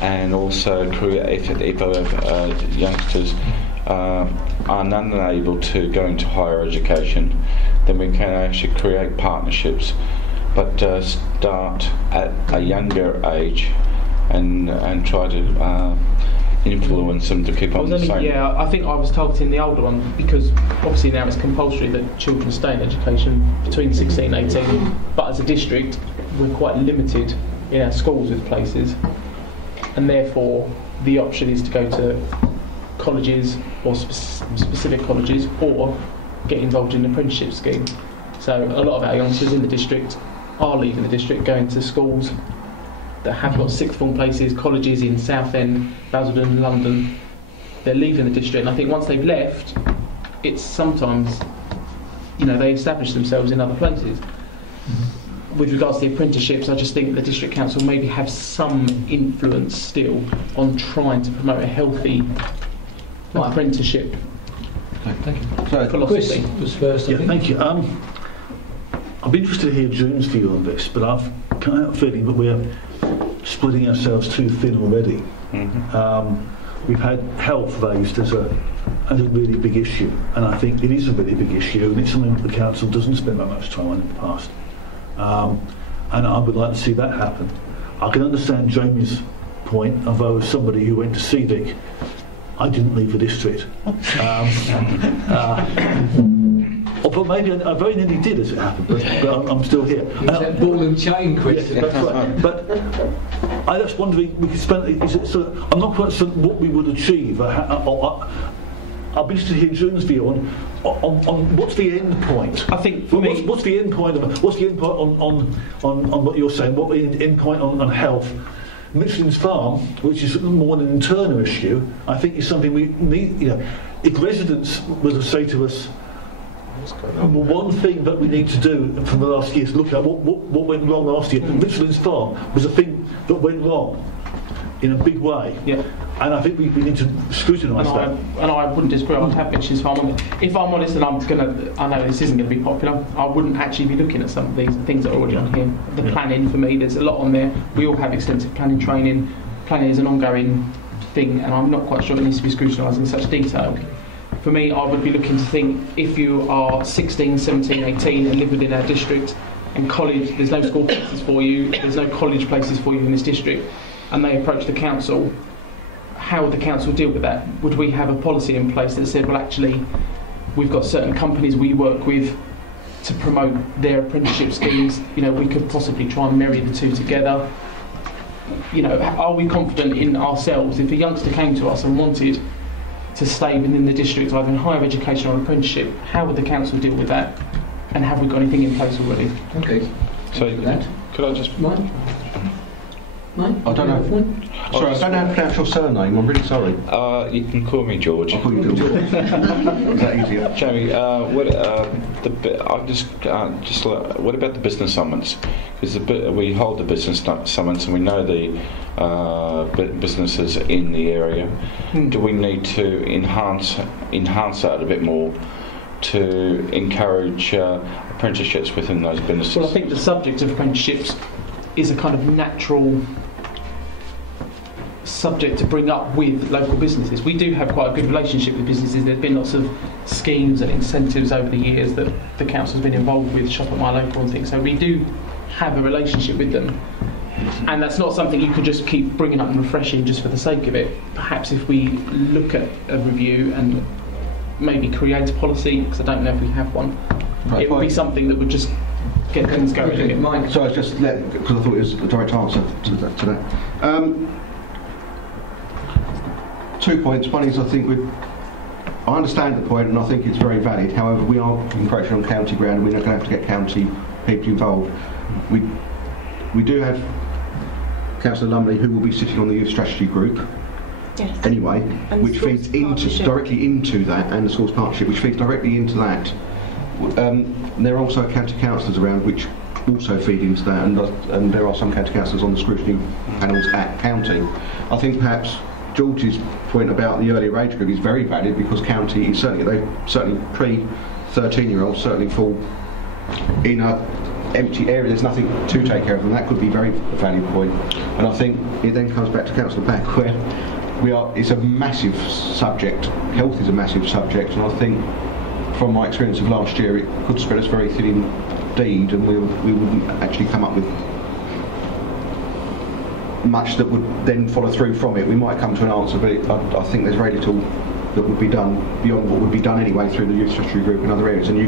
and also if youngsters are unable to go into higher education, then we can actually create partnerships, but start at a younger age and try to influence them to keep on the same. Yeah, I think I was targeting the older one because obviously now it's compulsory that children stay in education between 16 and 18, but as a district we're quite limited in our schools with places, and therefore the option is to go to colleges or specific colleges or get involved in an apprenticeship scheme. So a lot of our youngsters in the district are leaving the district, going to schools that have got sixth form places, colleges in Southend, Basildon, London. They're leaving the district, and I think once they've left, it's sometimes, they establish themselves in other places. With regards to the apprenticeships, I just think the district council maybe have some influence still on trying to promote a healthy apprenticeship. Thank you. Sorry, Chris was first. Thank you. I'd be interested to hear June's view on this, but I've kind of feeling that we're splitting ourselves too thin already. We've had health raised as a really big issue, and I think it is a really big issue, and it's something that the council doesn't spend that much time on in the past. And I would like to see that happen. I can understand Jamie's point, although as somebody who went to CEDIC, I didn't leave the district. Although maybe I very nearly did as it happened, but I'm still here. That ball and chain question. Yes, that's right. But I just wondering, we could spend. I'm not quite certain what we would achieve. I'll be interested to hear June's view on what's the end point. I think for me, what's the end point on what you're saying? What the end point on health? Michelin's Farm, which is more an internal issue, I think is something we need. If residents were to say to us, one thing that we need to do from the last year is look at what went wrong last year. Michelin's Farm was a thing that went wrong in a big way. Yeah. And I think we need to scrutinise that. And I wouldn't disagree. I'd have Michelin's Farm. If I'm honest, and I know this isn't going to be popular, I wouldn't actually be looking at some of these things that are already on here. The planning, for me, there's a lot on there. We all have extensive planning training. Planning is an ongoing thing, and I'm not quite sure it needs to be scrutinised in such detail. For me, I would be looking to think, if you are 16, 17, 18 and live within our district, and college, there's no school places for you, there's no college places for you in this district, and they approach the council, how would the council deal with that? Would we have a policy in place that said, well, actually, we've got certain companies we work with to promote their apprenticeship schemes, we could possibly try and marry the two together. Are we confident in ourselves? If a youngster came to us and wanted to stay within the district, either in higher education or apprenticeship, how would the council deal with that? And have we got anything in place already? Okay. So, could I just... Mike? I don't know. Sorry, I don't know how to pronounce your surname. I'm really sorry. You can call me George. I'll call you George. Is that easier? Jamie, what about the business summons? Because we hold the business summons and we know the businesses in the area. Do we need to enhance that a bit more to encourage apprenticeships within those businesses? Well, I think the subject of apprenticeships is a kind of natural subject to bring up with local businesses. We do have quite a good relationship with businesses. There's been lots of schemes and incentives over the years that the council's been involved with, Shop at My Local and things, so we do have a relationship with them. And that's not something you could just keep bringing up and refreshing just for the sake of it. Perhaps if we look at a review and maybe create a policy, because I don't know if we have one, it would be something that would just get things going again. So I was just because I thought it was a direct answer to that. 2 points. One is I understand the point and I think it's very valid. However, we are encroaching on county ground and we're not going to have to get county people involved. We do have Councillor Lumley who will be sitting on the youth strategy group. Yes. Anyway, and which feeds directly into that, and the Source Partnership, which feeds directly into that. There are also county councillors around which also feed into that, and there are some county councillors on the scrutiny panels at county. I think perhaps George's point about the earlier age group is very valid, because county is certainly pre-13-year-olds certainly fall in a empty area. There's nothing to take care of them. That could be a very valid point. And I think it then comes back to Councillor Pack, where it's a massive subject. Health is a massive subject, and I think from my experience of last year, it could spread us very thin indeed, and we wouldn't actually come up with much that would then follow through from it. We might come to an answer, but I think there's very little that would be done beyond what would be done anyway through the youth strategy group in other areas. And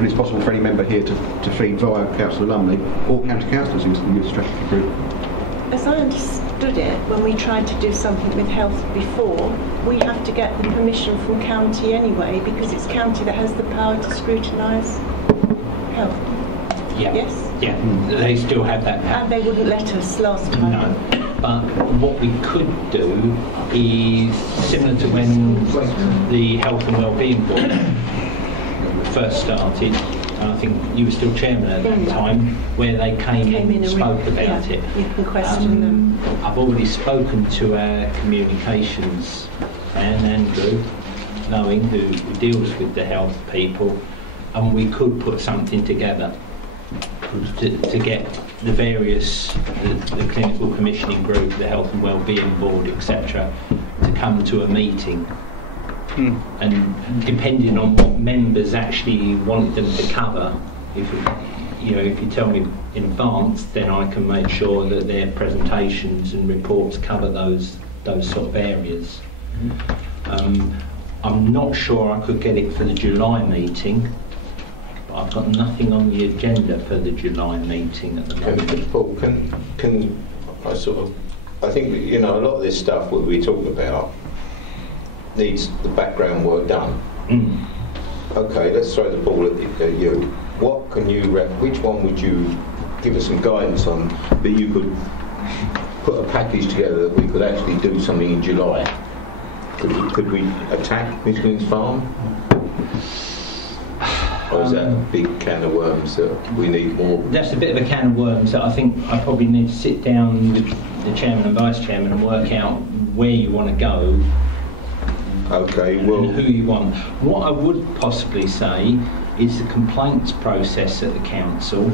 it's possible for any member here to feed via Councillor Lumley or county councillors into the youth strategy group. As I understood it, when we tried to do something with health before, we have to get the permission from county anyway, because it's county that has the power to scrutinise health. Yeah. Yes? Yeah, they still have that power. And they wouldn't let us last time. No, but what we could do is similar to when the Health and Wellbeing Board first started, and I think you were still chairman at that time, where they came in and spoke about it. You can question them. I've already spoken to our communications man, Andrew, knowing who deals with the health people, and we could put something together to get the various, the clinical commissioning group, the health and wellbeing board, etc., to come to a meeting. And depending on what members actually want them to cover, if you tell me in advance, then I can make sure that their presentations and reports cover those sort of areas. I'm not sure I could get it for the July meeting. I've got nothing on the agenda for the July meeting at the moment. Paul, can I I think a lot of this stuff what we talk about needs the background work done. Okay, let's throw the ball at you. What can you which one would you give us some guidance on that you could put a package together that we could actually do something in July? Could we attack Michelin's Farm? Or is that a big can of worms that we need more? That's a bit of a can of worms that I think I probably need to sit down with the chairman and vice chairman and work out where you want to go. Okay, well, and who you want. What I would possibly say is the complaints process at the council.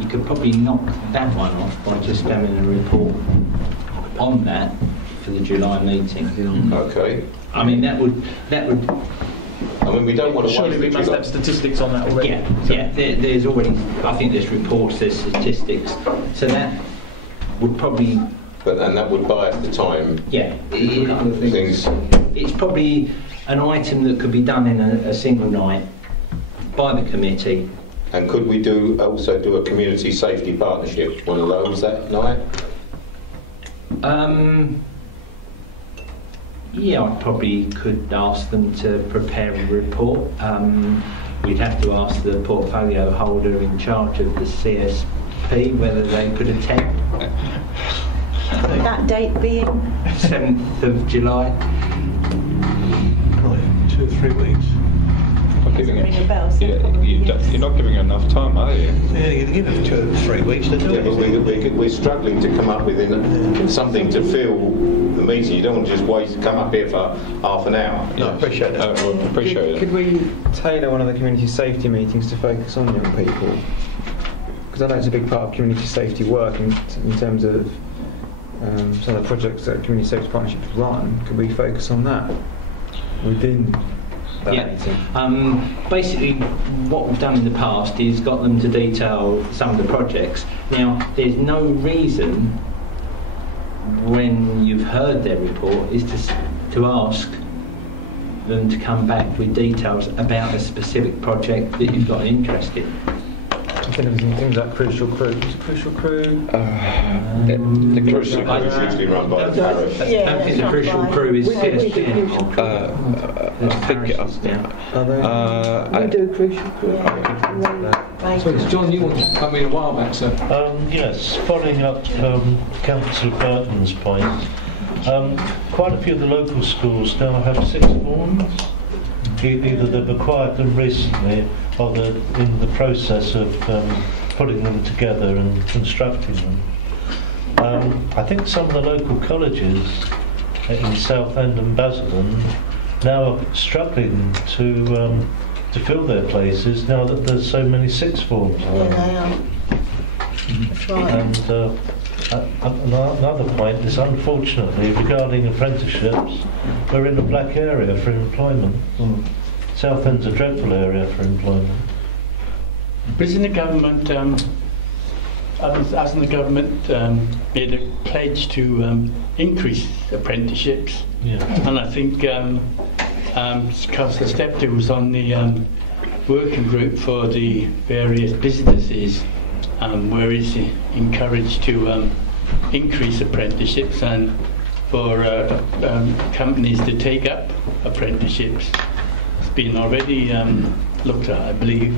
You could probably knock that one off by just having a report on that for the July meeting. Okay. I mean that would. I mean, we don't want to. Surely we must have statistics on that already. Yeah. There's already. I think there's reports, there's statistics. So that would probably. And that would buy us the time. Yeah. It's probably an item that could be done in a single night by the committee. And could we also do a community safety partnership, one of those that night? Yeah, I probably could ask them to prepare a report. We'd have to ask the portfolio holder in charge of the CSP whether they could attend. That date being? 7th of July. Right, 2 or 3 weeks. You're not giving enough time, are you? Yeah, you give it 2 or 3 weeks to do it. But we're struggling to come up with something to fill the meeting. You don't want to just come up here for half an hour. No, I appreciate that. Could we tailor one of the community safety meetings to focus on young people? Because I know it's a big part of community safety work in terms of some of the projects that Community Safety Partnership run. Could we focus on that within Basically, what we've done in the past is got them to detail some of the projects. Now, there's no reason when you've heard their report is to ask them to come back with details about a specific project that you've got an interest in. I think it was things like Crucial Crew. Is it Crucial Crew? The Crucial Crew is usually run by the parish. I don't think the Crucial Crew is CSP. We do Crucial Crew. So, John, you wanted to come in a while back, sir? Yes, following up Councillor Burton's point, quite a few of the local schools now have sixth forms. Either they've acquired them recently or they're in the process of putting them together and constructing them. I think some of the local colleges in Southend and Basildon now are struggling to fill their places now that there's so many sixth forms. Yeah, they are. That's right. And another point is, unfortunately, regarding apprenticeships, we're in a black area for employment. Southend's a dreadful area for employment. Isn't the government, hasn't the government made a pledge to increase apprenticeships? Yeah. And I think Councillor Steptoe was on the working group for the various businesses, where he's encouraged to increase apprenticeships and for companies to take up apprenticeships. It's been already looked at, I believe.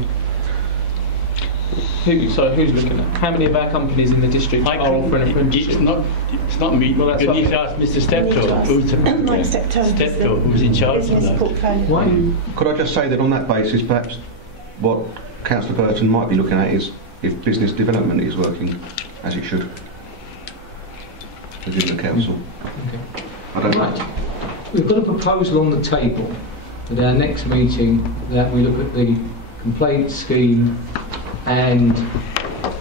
Who's looking at? How many of our companies in the district are offering apprenticeships? It's not me. Well, you need to ask Mr. Steptoe, who's in charge of that. Could I just say that on that basis, perhaps what Councillor Burton might be looking at is if business development is working as it should within the council. Okay. I don't know. Right. We've got a proposal on the table at our next meeting that we look at the complaint scheme and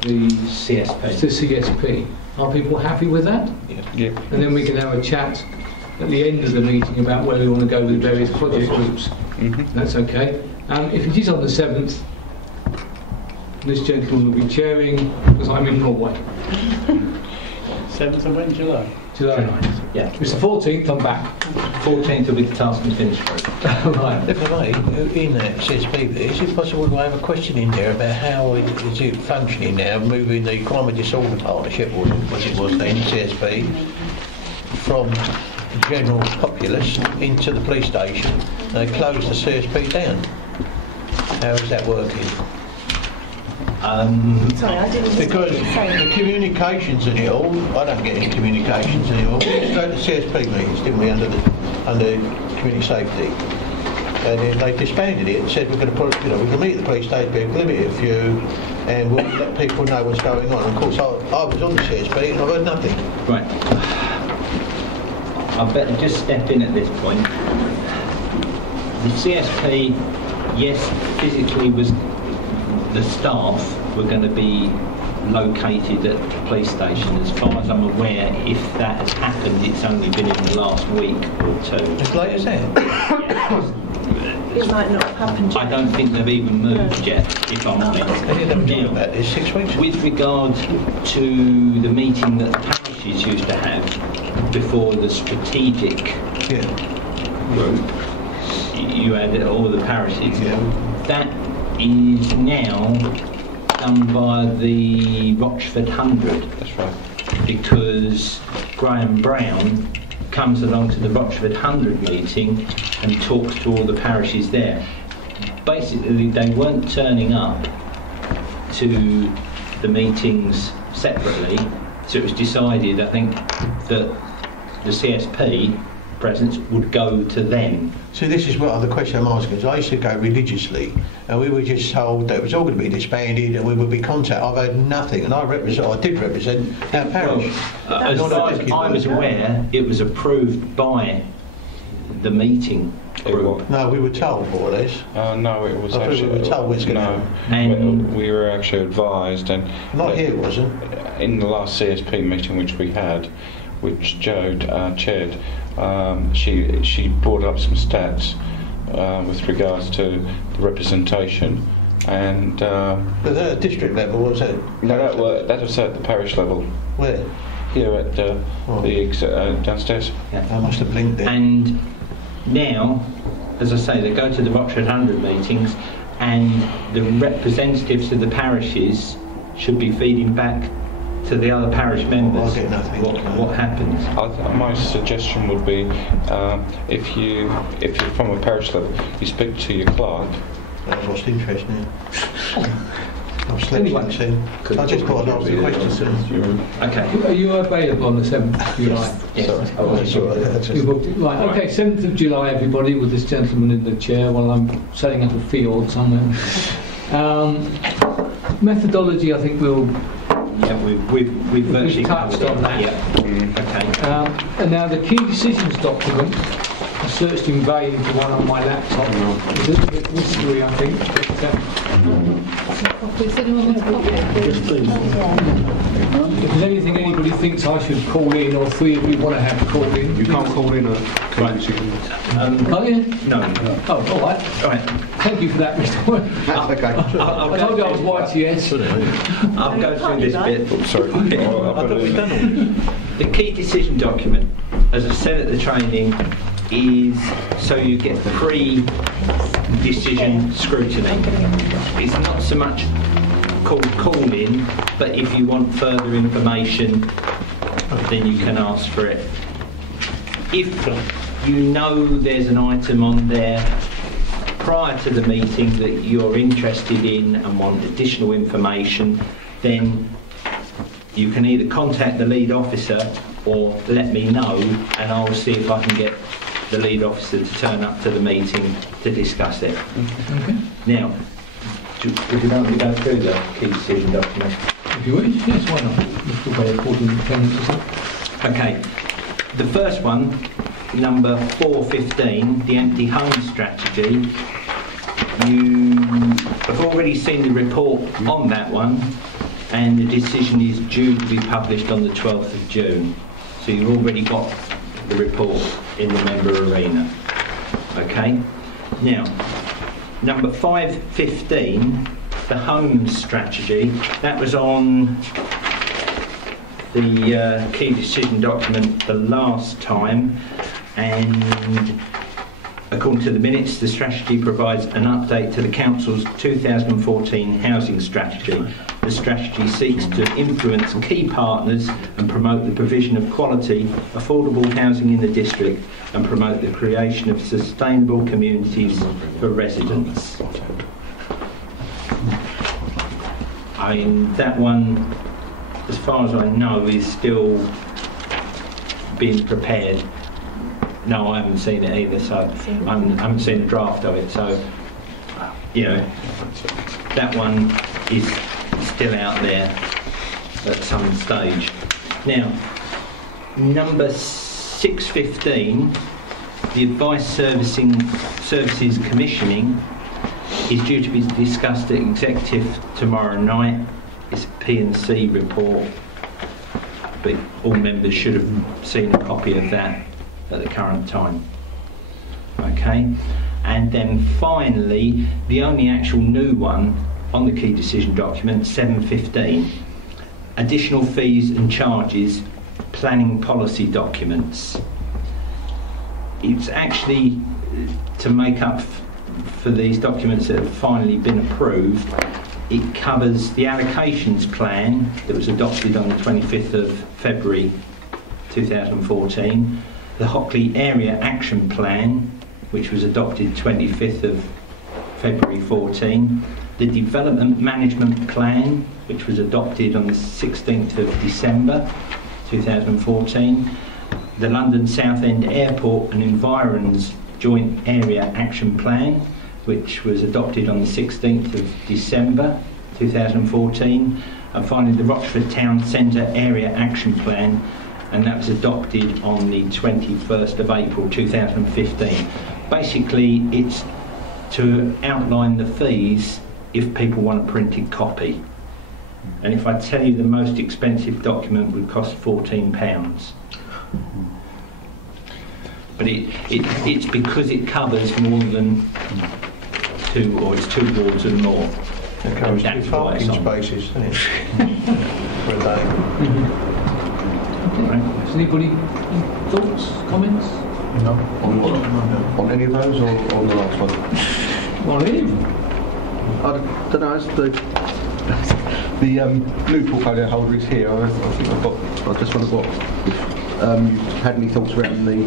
the CSP. Are people happy with that? Yeah. And then we can have a chat at the end of the meeting about where we want to go with various project groups. That's okay. If it is on the 7th, this gentleman will be chairing because I'm in Norway. 7th of when? July? July. Yeah. It's the 14th, I'm back. 14th will be the task and finish. Right. If I may, in that CSP, is it possible to have a question in there about how is it functioning now, moving the Crime and Disorder Partnership, or as it was then, CSP, from the general populace into the police station? They closed the CSP down. How is that working? Sorry, I didn't. Because the communications and it all, I don't get any communications anymore. We used to go to CSP meetings, didn't we, under community safety, and then they disbanded it and said we're going to put, we're going to meet at the police station, be a limited few, and we'll let people know what's going on. And of course, I was on the CSP and I've heard nothing. Right. I better just step in at this point. The CSP, yes, physically was. The staff were going to be located at the police station. As far as I'm aware, if that has happened, it's only been in the last week or two. As late as that? It might not have happened yet. I don't think they've even moved yet, if I'm honest. Now, about this 6 weeks. With regard to the meeting that parishes used to have before the strategic group, you had all the parishes. That is now done by the Rochford 100. That's right. Because Graham Brown comes along to the Rochford 100 meeting and talks to all the parishes there. Basically, they weren't turning up to the meetings separately, so it was decided, I think, that the CSP presence would go to them. So this is what the question I'm asking. So I used to go religiously, and we were just told that it was all going to be disbanded, and we would be contacted. I've heard nothing, and I did represent our parish. Well, as far as I was aware, it was approved by the meeting group. No, we were told more or less. No, it was actually. We were told it was going to happen. We were actually advised, and not here, was it? In the last CSP meeting which we had, which Jo chaired. She brought up some stats with regards to the representation. And was that at district level, was it? No, that was at the parish level. Where? Here at the downstairs. Yeah. I must have blinked it. And now, as I say, they go to the Rochford 100 meetings, and the representatives of the parishes should be feeding back to the other parish members. I'll get nothing. What happens? My suggestion would be, if you're from a parish level, you speak to your clerk. I've lost interest now. I've slept since then. I just thought I'd ask the question. Okay. Are you available on the 7th of July? Yes. Sorry. You booked it. Right, okay, 7th of July, everybody, with this gentleman in the chair while I'm setting up a field somewhere. Methodology, I think we'll... Yeah, we've virtually touched on that. Yeah. Okay. And now the key decisions document, I searched in vain for one on my laptop. It's a little bit whiskery, I think. Does anyone want a copy? Yes, please. If there's anything anybody thinks I should call in, or three of you want to have call in, you can't call in a oh yeah? No. Oh, all right. All right. Thank you for that, Mr. Wood. That's okay. I told you I was YTS. I'll go through this bit. Oh, sorry. The key decision document, as I said at the training, is so you get pre-decision scrutiny. It's not so much called call-in, but if you want further information, then you can ask for it. If you know there's an item on there prior to the meeting that you're interested in and want additional information, then you can either contact the lead officer or let me know, and I'll see if I can get the lead officer to turn up to the meeting to discuss it. Okay. Now, would you like me to go through the key decision document? If you wish, yes, why not? Let's talk about important independence or something. Okay. The first one, number 415, the empty home strategy. You have already seen the report on that one, and the decision is due to be published on the 12th of June. So you've already got the report in the member arena. Okay? Now, number 515, the home strategy, that was on the key decision document the last time, and according to the minutes, the strategy provides an update to the Council's 2014 housing strategy. The strategy seeks to influence key partners and promote the provision of quality, affordable housing in the district, and promote the creation of sustainable communities for residents. That one, as far as I know, is still being prepared. No, I haven't seen it either, so I haven't seen a draft of it, so, you know, that one is still out there at some stage. Now, number 615, the Advice Services Commissioning, is due to be discussed at Executive tomorrow night. It's a P&C report, but all members should have seen a copy of that at the current time. Okay, and then finally, the only actual new one on the key decision document, 715, additional fees and charges, planning policy documents. It's actually to make up for these documents that have finally been approved. It covers the allocations plan that was adopted on the 25th of February 2014, the Hockley Area Action Plan, which was adopted 25th of February 14, the Development Management Plan, which was adopted on the 16th of December 2014, the London Southend Airport and Environs Joint Area Action Plan, which was adopted on the 16th of December 2014, and finally the Rochford Town Centre Area Action Plan, and that was adopted on the 21st of April 2015. Basically, it's to outline the fees if people want a printed copy. And if I tell you the most expensive document would cost £14. But it's because it covers more than two, or it's 2 wards and more. It covers 2 That's why it's parking on. spaces, isn't it? For a day. Has anybody thoughts, comments? No. On what? On any of those or on the last one? Well, any of them. I don't know. As the new portfolio holder is here. I think I just wonder what if you had any thoughts around the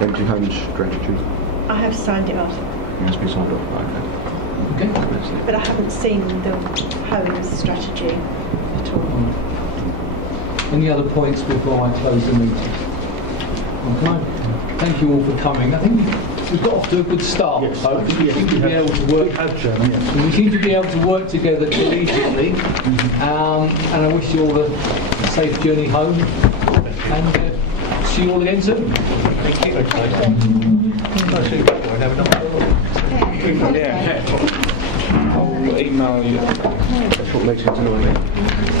empty homes strategy. I have signed it off, It has been signed off. Okay. but I haven't seen the homes strategy at all. Any other points before I close the meeting? Okay. Thank you all for coming. I think we've got off to a good start. Yes, I think we seem to be able to work. Yes. We seem to be able to work together collegiately, and I wish you all a safe journey home. And see you all again soon. Thank you. Yeah. I'll email you. That's what makes it annoying.